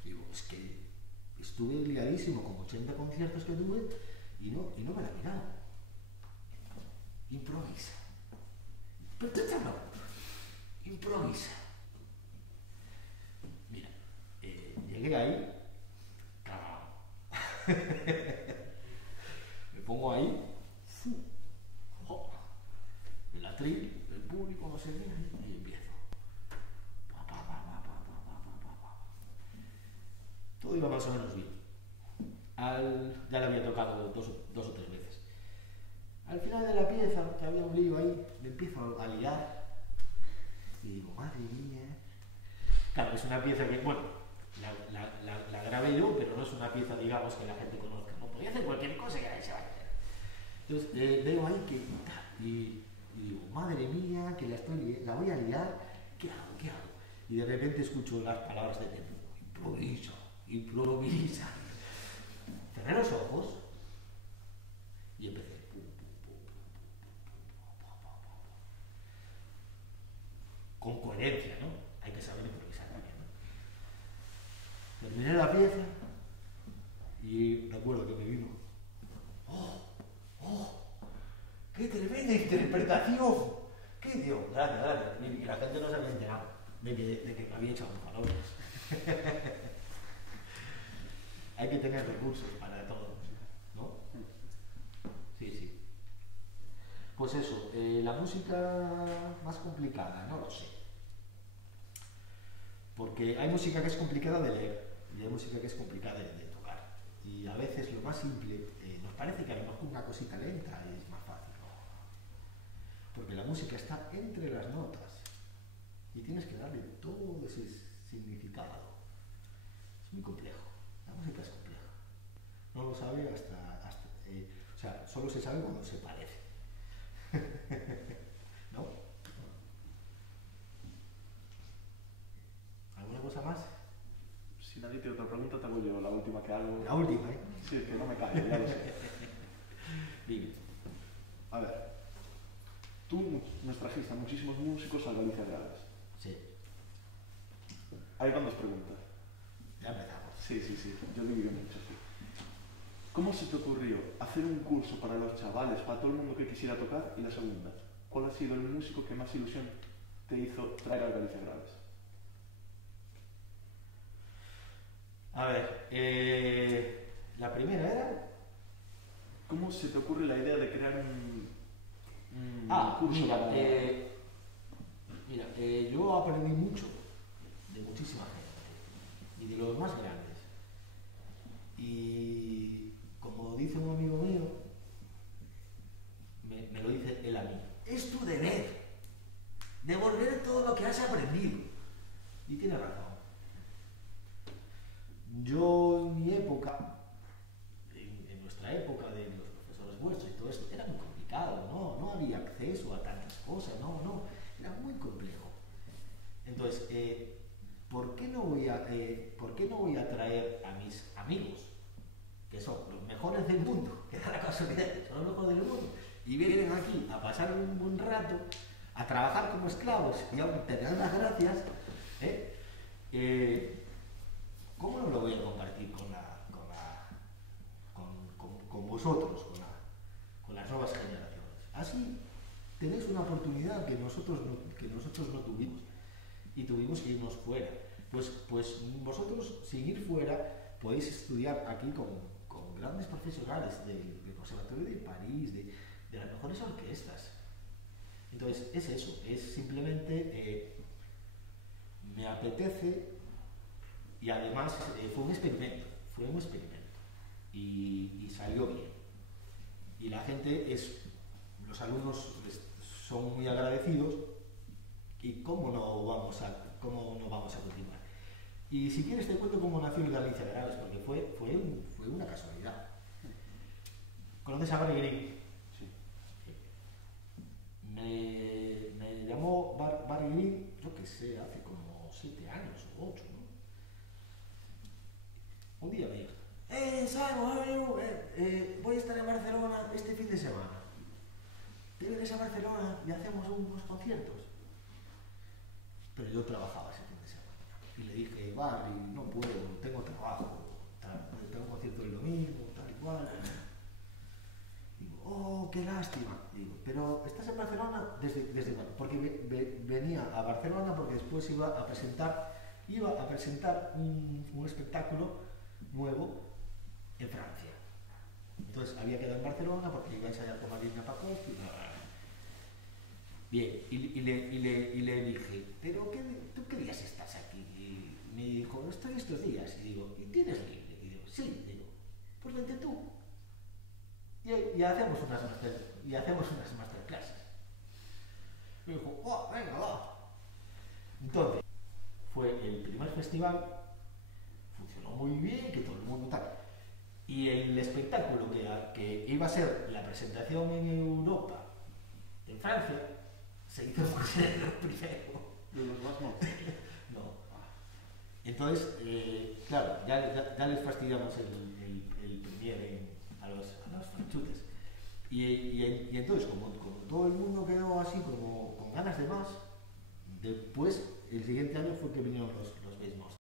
Digo, es que estuve liadísimo con 80 conciertos que tuve y no me la miraron. Improvisa. Pero tú estás loco. Improvisa. Mira, llegué ahí, cagado. Me pongo ahí, el atril, el público, no sé qué, y empiezo. Todo iba más o menos bien. Ya le había tocado dos o 3 veces. Al final de la pieza, que había un lío ahí, me empiezo a liar y digo: madre mía. Claro, es una pieza que, bueno, la grabé yo, pero no es una pieza, digamos, que la gente conozca. No podía hacer cualquier cosa y ahí se va a hacer. Entonces veo ahí y digo: madre mía, que la voy a liar, ¿qué hago? Y de repente escucho las palabras de Teppo: improvisa. cerré los ojos y empecé. Con coherencia, ¿no? Hay que saber improvisar también, ¿no? Terminé la pieza y recuerdo que me vino. ¡Oh! ¡Oh! ¡Qué tremenda interpretación! ¡Qué Dios! Gracias. Y la gente no se había enterado de que me había echado los valores. Hay que tener recursos para todo, ¿no? Sí. Pues eso, la música más complicada, no lo sé. Porque hay música que es complicada de leer y hay música que es complicada de tocar. Y a veces lo más simple nos parece que a lo mejor una cosita lenta es más fácil, ¿no? Porque la música está entre las notas y tienes que darle todo ese significado. Es muy complejo. La música es compleja. No lo sabe o sea, solo se sabe cuando se parece. ¿No? ¿Alguna cosa más? Si nadie tiene otra pregunta, te hago yo la última que hago. La última, ¿eh? Sí, es que no me callo, ya lo sé. Dime. A ver, tú nos trajiste a muchísimos músicos a Galicia Reales. Sí. Ahí van dos preguntas. Ya empezamos. Sí, yo divido mucho, sí. ¿Cómo se te ocurrió hacer un curso para los chavales, para todo el mundo que quisiera tocar? Y la segunda, ¿cuál ha sido el músico que más ilusión te hizo traer a Galicia Reales? A ver, la primera era... ¿Cómo se te ocurre la idea de crear un curso mira, para... yo aprendí mucho de muchísima gente y de los más grandes. Y como dice un amigo mío, me lo dice él a mí, es tu deber devolver todo lo que has aprendido. Y tiene razón. Yo en mi época, en nuestra época de los profesores vuestros y todo esto, era muy complicado, no había acceso a tantas cosas, era muy complejo. Entonces, ¿por qué no voy a traer a mis amigos, que son los mejores del mundo, que da la casualidad que son los mejores del mundo, y vienen aquí a pasar un buen rato, a trabajar como esclavos y a tener las gracias? ¿Cómo no lo voy a compartir con vosotros, con las nuevas generaciones? Así tenéis una oportunidad que nosotros no tuvimos y tuvimos que irnos fuera. Pues vosotros, sin ir fuera, podéis estudiar aquí con grandes profesionales del Conservatorio de París, de las mejores orquestas. Entonces, es eso, es simplemente me apetece. Y además fue un experimento y salió bien. Y la gente los alumnos son muy agradecidos y cómo no vamos a continuar. Y si quieres te cuento cómo nació el Galicia Reales, porque fue una casualidad. ¿Conoces a Barry Green? Sí. Me llamó Barry Green, yo que sé, hace como 7 años o 8, ¿no? Un día me dijo, Simon, voy a estar en Barcelona este fin de semana. ¿Te vienes a Barcelona y hacemos unos conciertos? Pero yo trabajaba ese fin de semana. Y le dije, Barry, no puedo, tengo trabajo, tengo concierto el domingo, tal y cual. Digo, oh, qué lástima. Digo, pero ¿estás en Barcelona? ¿Desde cuándo? Porque venía a Barcelona porque después iba a presentar un espectáculo nuevo en Francia. Entonces había quedado en Barcelona porque iba a ensayar con Marina Pakowski. Bien, y le dije, ¿pero tú qué días estás aquí? Y me dijo, estoy estos días. Y digo, ¿y tienes libre? Y digo, sí. Digo, pues vente tú. Y hacemos unas masterclasses. Me dijo, oh, venga, va. Entonces, fue el primer festival, funcionó muy bien, que todo el mundo tal. Y el espectáculo que iba a ser la presentación en Europa, en Francia, se hizo el primero. ¿De los más no? No. Entonces, claro, ya les fastidiamos el premier a los franchutes. Y entonces, como todo el mundo quedó así, como con ganas de más, después, el siguiente año fue que vinieron los Bass Masters.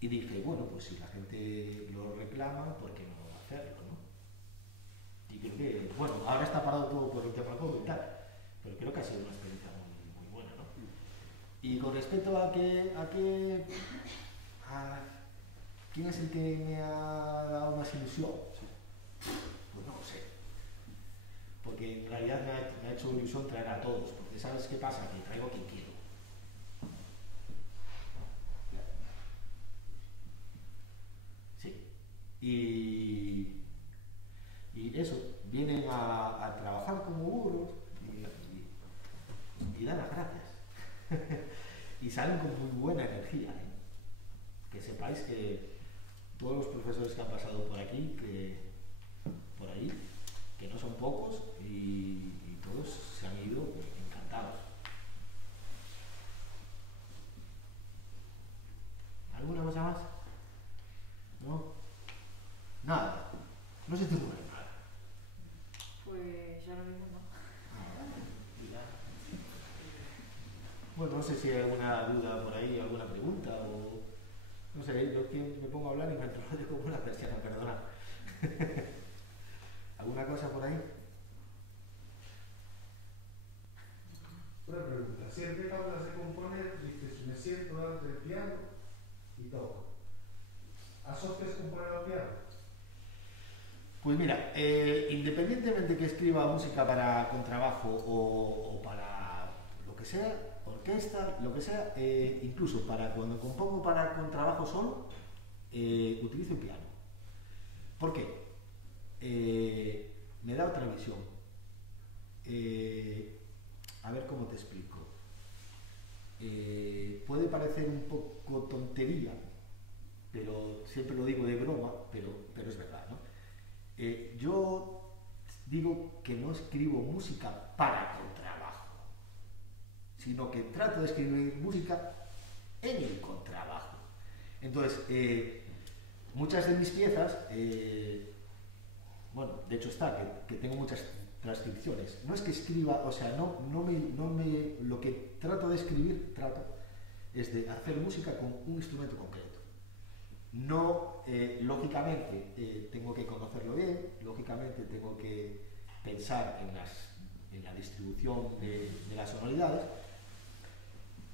Y dije, bueno, pues si la gente lo reclama, ¿por qué no hacerlo, no? Y creo que, bueno, ahora está parado todo por el tema COVID y tal, pero creo que ha sido una experiencia muy buena, ¿no? Y con respecto a quién es el que me ha dado más ilusión, pues no lo sé. Porque en realidad me ha hecho ilusión traer a todos, porque ¿sabes qué pasa? Que traigo a quien quiero. Sí. Y eso, vienen a trabajar como burros y dan las gracias. Y salen con muy buena energía, ¿eh? Que sepáis que todos los profesores que han pasado por aquí, por ahí, que no son pocos, y todos se han ido encantados. ¿Alguna cosa más? ¿No? Nada. No se te ocurre nada. Pues ahora mismo no. Bueno, no sé si hay alguna duda por ahí, alguna pregunta o... No sé, yo que me pongo a hablar y me enrollo como una persiana, perdona. ¿Alguna cosa por ahí? Una pregunta. Siempre que hablas de componer, dices, me siento delante del piano y toco. ¿Asocias componer al piano? Pues mira, independientemente que escriba música para contrabajo o para lo que sea, orquesta, lo que sea, incluso para cuando compongo para contrabajo solo, utilizo el piano. ¿Por qué? Me da otra visión. A ver cómo te explico. Puede parecer un poco tontería, pero siempre lo digo de broma, pero es verdad, ¿no? Yo digo que no escribo música para contrabajo, sino que trato de escribir música en el contrabajo. Entonces, muchas de mis piezas, bueno, de hecho está, que tengo muchas transcripciones. No es que escriba, o sea, lo que trato de escribir, es de hacer música con un instrumento concreto. No, lógicamente, tengo que conocerlo bien, lógicamente tengo que pensar en la distribución de las sonoridades,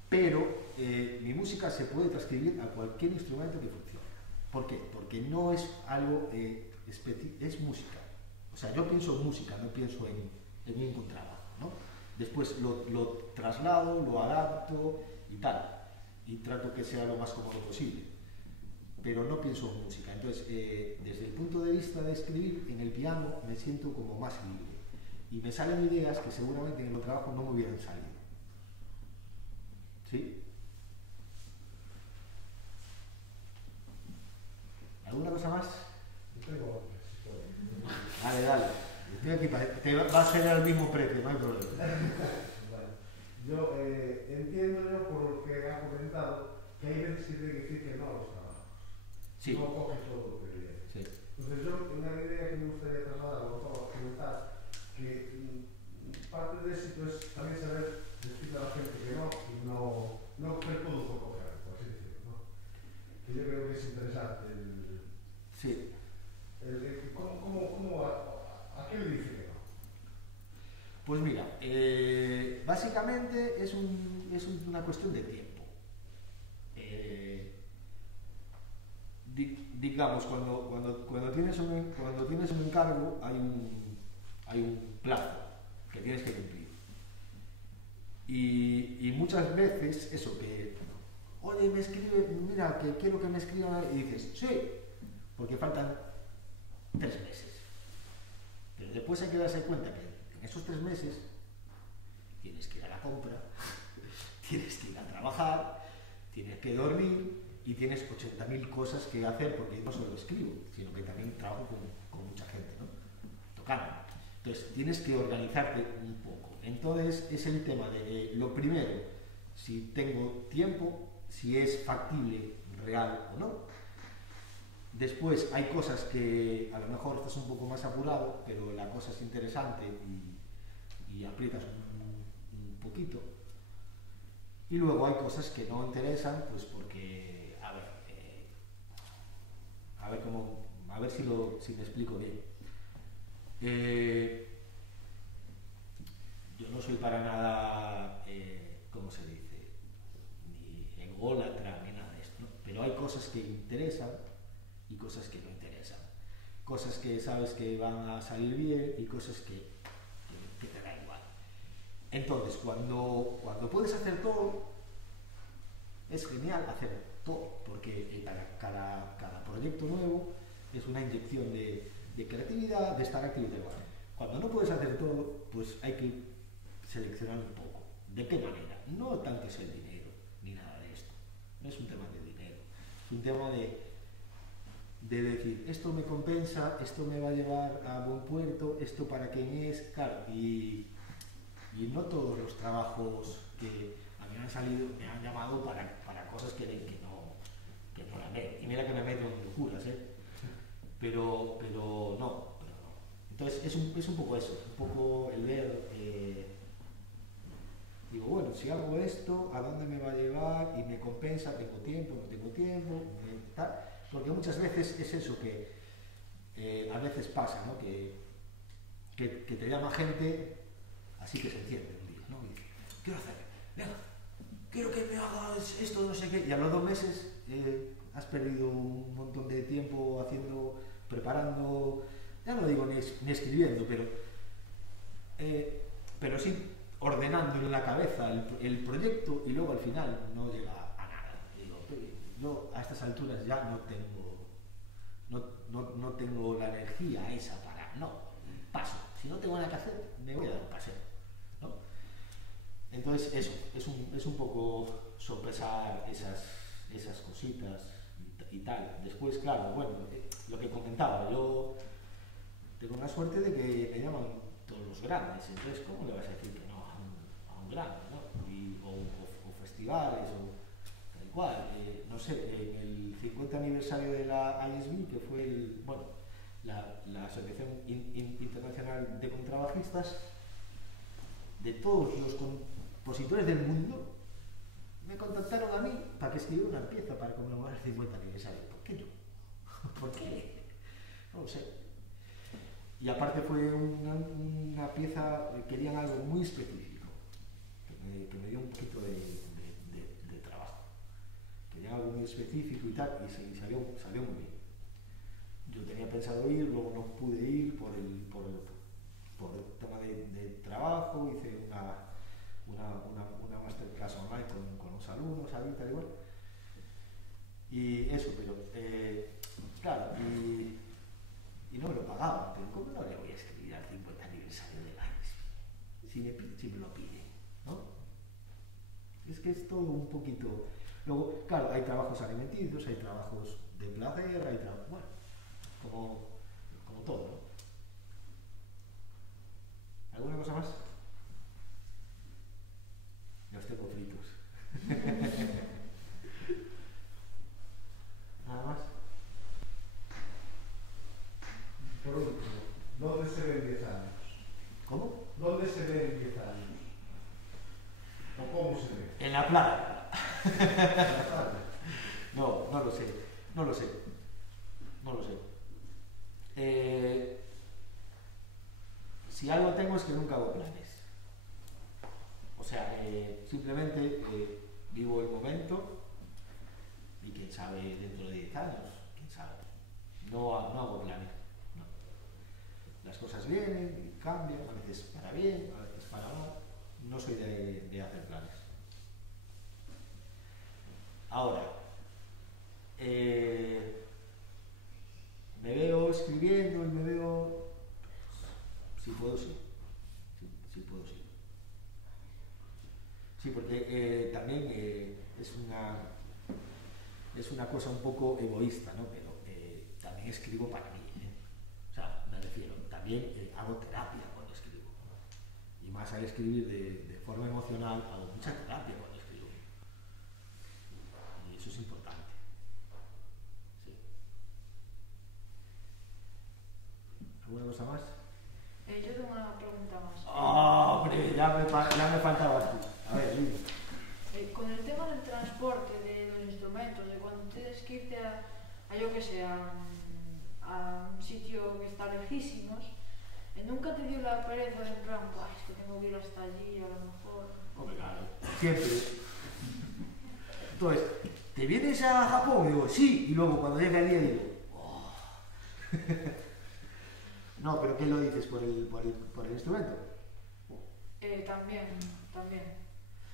pero mi música se puede transcribir a cualquier instrumento que funcione. ¿Por qué? Porque no es algo es música. O sea, yo pienso en música, no pienso en un contrabajo, ¿no? Después lo traslado, lo adapto y tal, y trato que sea lo más cómodo posible, pero no pienso en música. Entonces, desde el punto de vista de escribir, en el piano me siento como más libre, y me salen ideas que seguramente en el trabajo no me hubieran salido. ¿Sí? ¿Alguna cosa más? Yo tengo otra, si puedo. Dale. Estoy aquí te va a ser al mismo precio, no hay problema. Vale. Yo entiendo por lo que ha comentado que hay veces que tiene que decir que no a los trabajos. Sí. No coges todo lo que viene. Sí. Entonces yo, una idea que me gustaría trasladar, o todo comentar, que parte del éxito es también saber decirle a la gente que no, y no coger todo por coger, por así decirlo, ¿no? Que yo creo que es interesante Sí. ¿A qué le dice que no? Pues mira, básicamente es una cuestión de tiempo. Digamos, cuando tienes un encargo hay un plazo que tienes que cumplir. Y muchas veces eso que, oye, me escribe, mira, que quiero que me escriban, y dices, sí, porque faltan 3 meses. Pero después hay que darse cuenta que en esos 3 meses tienes que ir a la compra, tienes que ir a trabajar, tienes que dormir y tienes 80.000 cosas que hacer, porque yo no solo escribo, sino que también trabajo con mucha gente, ¿no? Tocando. Entonces tienes que organizarte un poco. Entonces es el tema de lo primero, si tengo tiempo, si es factible, real o no. Después hay cosas que a lo mejor estás un poco más apurado, pero la cosa es interesante y aprietas un poquito. Y luego hay cosas que no interesan, pues porque, a ver si me explico bien. Yo no soy para nada, ¿cómo se dice? Ni ególatra ni nada de esto, ¿no? Pero hay cosas que interesan y cosas que no interesan. Cosas que sabes que van a salir bien y cosas que te da igual. Entonces, cuando puedes hacer todo, es genial hacer todo, porque cada proyecto nuevo es una inyección de creatividad, de estar activo y igual. Cuando no puedes hacer todo, pues hay que seleccionar un poco. ¿De qué manera? No tanto es el dinero, ni nada de esto. No es un tema de dinero. Es un tema de decir, esto me compensa, esto me va a llevar a buen puerto, esto para quién es, claro, y no todos los trabajos que a mí me han llamado para cosas que no la veo. Y mira que me meto en locuras, pero no. Entonces es un poco eso, un poco el ver, digo, bueno, si hago esto, ¿a dónde me va a llevar? Y me compensa, tengo tiempo, no tengo tiempo, tal. Porque muchas veces es eso que a veces pasa, ¿no? Que te llama gente así que se enciende un día, ¿no? Y dice, quiero hacer, venga, quiero que me hagas esto, no sé qué, y a los 2 meses has perdido un montón de tiempo haciendo, preparando, ya no digo ni escribiendo, pero sí ordenando en la cabeza el proyecto y luego al final no llega a nada. Digo, yo a estas alturas ya no tengo la energía esa para, no, paso. Si no tengo nada que hacer, me voy a dar un paseo, ¿no? Entonces eso, es un poco sopesar esas cositas y tal. Después, claro, bueno, lo que comentaba, yo tengo la suerte de que me llaman todos los grandes, entonces ¿cómo le vas a decir que no a un grande, ¿no? O festivales o tal cual, no sé, en el 50 aniversario de la ISB, que fue la Asociación Internacional de Contrabajistas, de todos los compositores del mundo me contactaron a mí para que escribiera una pieza para conmemorar el 50 aniversario. ¿Por qué yo? ¿Por qué? No lo sé. Y aparte fue una pieza, querían algo muy específico, que me dio un poquito de trabajo. Querían algo muy específico y tal, y salió muy bien. Yo tenía pensado ir, luego no pude ir por el tema de trabajo, hice una masterclass online con los alumnos, ahí tal igual. Y eso, pero claro, y no me lo pagaban, pero ¿cómo no le voy a escribir al 50 aniversario de la ISB? Si me lo piden, ¿no? Es que es todo un poquito. Luego, claro, hay trabajos alimenticios, hay trabajos de placer, hay trabajos, bueno, como todo, ¿no? ¿Alguna cosa más? Los tengo fritos. Nada más. Por último, ¿dónde se ven 10 años? ¿Cómo? ¿Dónde se ven 10 años? ¿O cómo se ve? En la playa. ¿En la playa? No lo sé. Si algo tengo es que nunca hago planes. O sea, simplemente vivo el momento y quién sabe dentro de 10 años, quién sabe. No hago planes. No. Las cosas vienen y cambian, a veces para bien, a veces para mal. No soy de hacer planes. Ahora, me veo escribiendo y me veo, si puedo, sí. Sí puedo, sí. Sí, porque también es una cosa un poco egoísta, ¿no? Pero también escribo para mí, O sea, me refiero, también hago terapia cuando escribo. Y más al escribir de forma emocional, hago mucha terapia cuando escribo. Y eso es importante. Sí. ya me faltaba tú. A ver, Luis. Con el tema del transporte de los instrumentos, de cuando tienes que irte a yo que sé, a un sitio que está lejísimos, nunca te dio la pereza de en plan, "Buah, es que tengo que ir hasta allí, a lo mejor". Hombre, claro, siempre. Entonces, ¿te vienes a Japón? Y digo, sí, y luego cuando llega el día digo, oh. No, pero ¿qué lo dices? ¿Por el instrumento? También.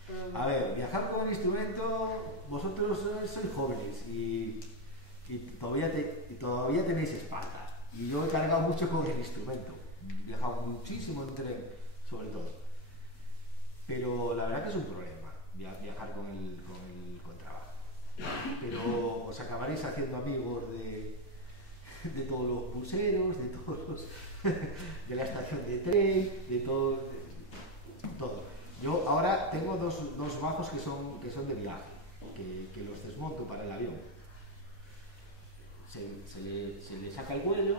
Pero... A ver, viajar con el instrumento, vosotros sois jóvenes y todavía tenéis espalda. Y yo he cargado mucho con el instrumento. He viajado muchísimo en tren, sobre todo. Pero la verdad que es un problema viajar con el contrabajo. Pero os acabaréis haciendo amigos de todos los buseros, de todos los de la estación de tren, de todo. Yo ahora tengo dos bajos que son de viaje, que los desmonto para el avión. Se le saca el cuello,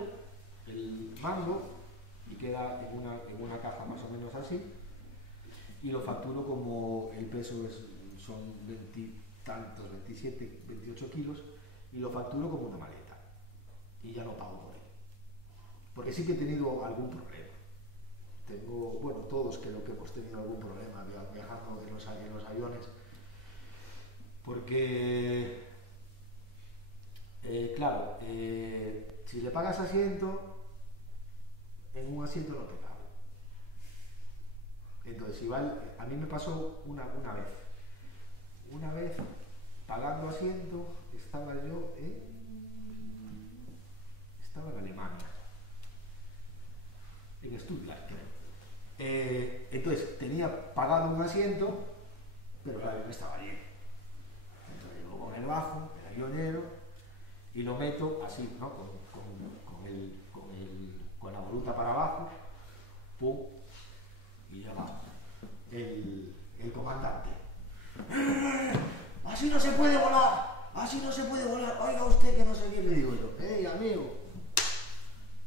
el mango, y queda en una caja más o menos así, y lo facturo como el peso son 27, 28 kilos, y lo facturo como una maleta, y ya no pago por él. Porque sí que he tenido algún problema. Todos creo que hemos tenido algún problema viajando en los aviones, porque claro, si le pagas asiento, en un asiento no te cabe. Entonces igual, a mí me pasó una vez pagando asiento, estaba en Alemania, en Stuttgart, creo. Entonces tenía pagado un asiento, pero el avión estaba lleno. Entonces yo con el bajo, el avionero, y lo meto así, ¿no? Con la voluta para abajo, pum, y ya va el comandante. Así no se puede volar, oiga usted que no sé qué. Le digo yo, hey amigo,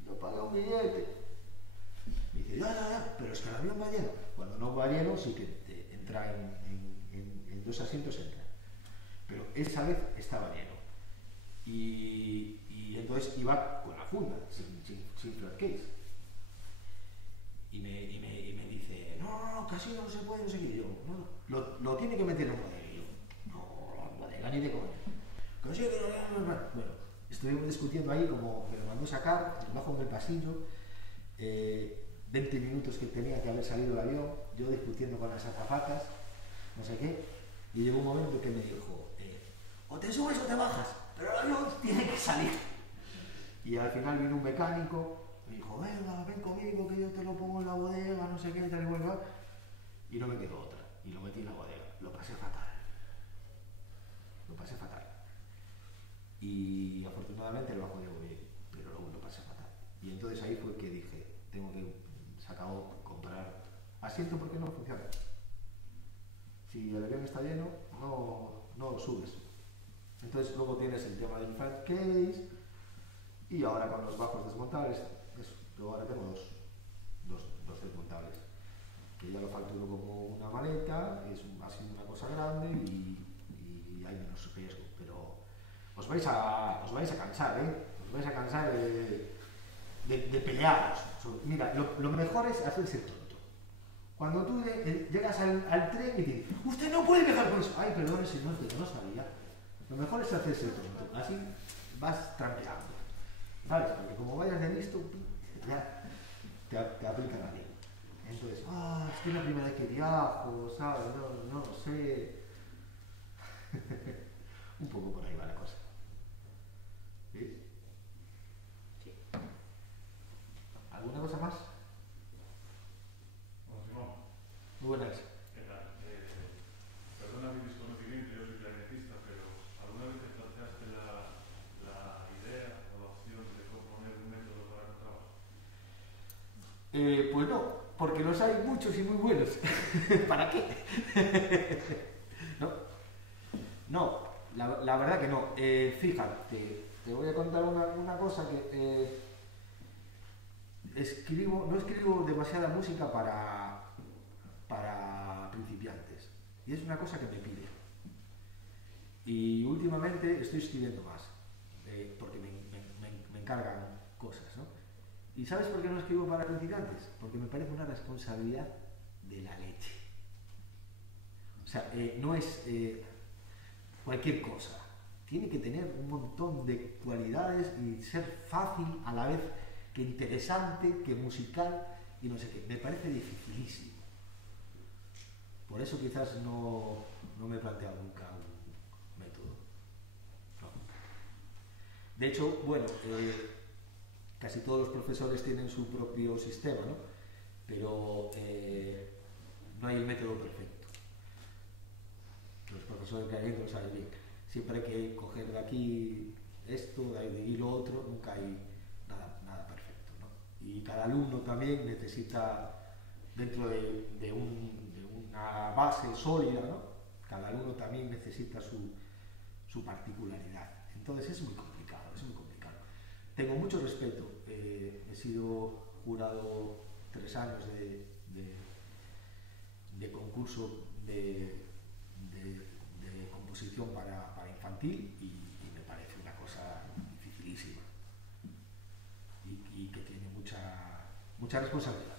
yo pagué un billete. Me dice, ya, pero es que el avión va lleno. Cuando no va lleno, sí que te entra en dos asientos, entra. Pero esa vez estaba lleno. Y entonces iba con la funda, sin flat case. Y me dice, no, casi no se puede, no sé qué. Yo, no, lo tiene que meter en bodega. Y yo, no, bodega ni de coña. Casi que no. Bueno, estuvimos discutiendo ahí, como me lo mandó sacar, bajo del pasillo. 20 minutos que tenía que haber salido el avión, yo discutiendo con las azafatas, no sé qué, y llegó un momento que me dijo, o te subes o te bajas, pero el avión tiene que salir. Y al final vino un mecánico, me dijo, venga, ven conmigo que yo te lo pongo en la bodega, no sé qué, tal y cual, y no me quedó otra, y lo metí en la bodega, lo pasé fatal. Y afortunadamente el bajo llegó bien, pero luego lo pasé fatal. Y entonces ahí fue que dije, se acabó comprar asiento porque no funciona. Si el avión está lleno, no subes. Entonces luego tienes el tema del flat case, y ahora con los bajos desmontables, yo ahora tengo dos desmontables, que ya lo facturo como una maleta, ha sido una cosa grande y hay menos riesgo, pero os vais a cansar, os vais a cansar de pelearos. Mira, lo mejor es hacerse tonto. Cuando tú llegas al tren y te dices, usted no puede viajar con eso. Ay, perdón, señor, que yo no sabía. Lo mejor es hacerse tonto. Así vas trampeando. ¿Sabes? Porque como vayas de listo, ya te aplican la ley. Entonces, es que es la primera vez que viajo, ¿sabes? No lo sé. Un poco por ahí va la cosa. ¿Ves? Sí. ¿Alguna cosa más? Bueno, Simón. Muy buenas. ¿Qué tal? Perdona mi desconocimiento, yo soy clarinetista, pero ¿alguna vez te planteaste la idea o la opción de componer un método para tu trabajo? Pues no, porque los hay muchos y muy buenos. ¿Para qué? No, la verdad que no. Fíjate, te voy a contar una cosa que no escribo demasiada música para para principiantes. Y es una cosa que me pide. Y últimamente estoy escribiendo más, porque me encargan cosas, ¿no? ¿Y sabes por qué no escribo para principiantes? Porque me parece una responsabilidad de la leche. O sea, no es cualquier cosa. Tiene que tener un montón de cualidades y ser fácil a la vez que interesante, que musical y no sé qué. Me parece dificilísimo. Por eso quizás no me he planteado nunca un método. No. De hecho, bueno, casi todos los profesores tienen su propio sistema, ¿no? Pero no hay el método perfecto. Los profesores que hay dentro lo saben bien. Siempre hay que coger de aquí esto, de ahí lo otro, nunca hay nada perfecto, ¿no? Y cada alumno también necesita, dentro de una base sólida, ¿no? Cada alumno también necesita su particularidad. Entonces es muy complicado, es muy complicado. Tengo mucho respeto. He sido jurado 3 años de concurso de composición para infantil y me parece una cosa dificilísima y que tiene mucha responsabilidad.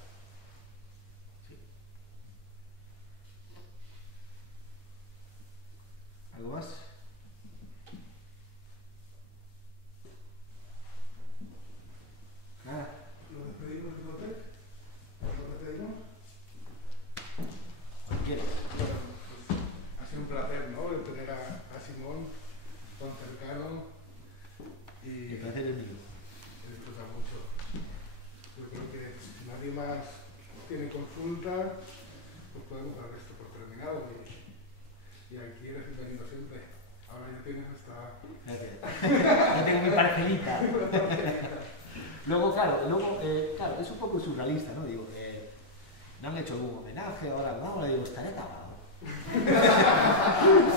Sí. ¿Algo más? Nada. ¿Nos despedimos, Timoteo? ¿Nos despedimos? Cualquiera. Bueno, pues ha sido un placer, ¿no? El tener a Simón tan cercano y El placer es mío. disfruta mucho. Yo creo que si nadie más tiene consulta, pues podemos dar esto por terminado y aquí eres bienvenido siempre. Ahora ya tienes hasta... Gracias. Yo tengo mi parcelita. Luego, claro, es un poco surrealista, ¿no? Digo, me han hecho algún homenaje, ahora digo, estaré acabado.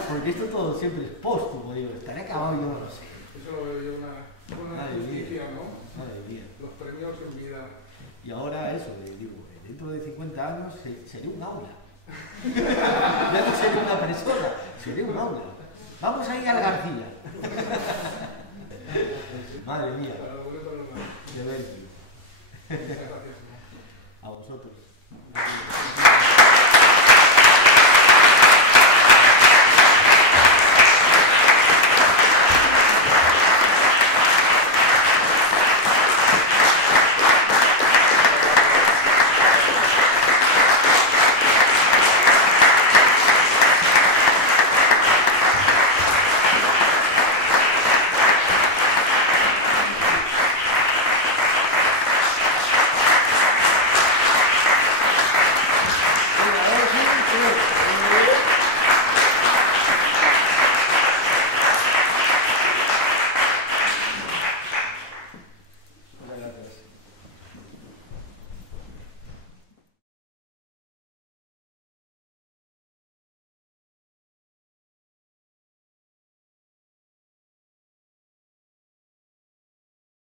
Porque esto todo siempre es póstumo, digo, estaré acabado y yo no lo sé. Eso lo veo yo una justicia, ¿no? Madre mía. Los premios en vida. Y ahora eso, digo, dentro de 50 años seré un aula. Ya no seré una persona, seré un aula. Vamos a ir al García. Madre mía. Para lo bueno y para lo malo. De ver. Muchas gracias, Simón. A vosotros.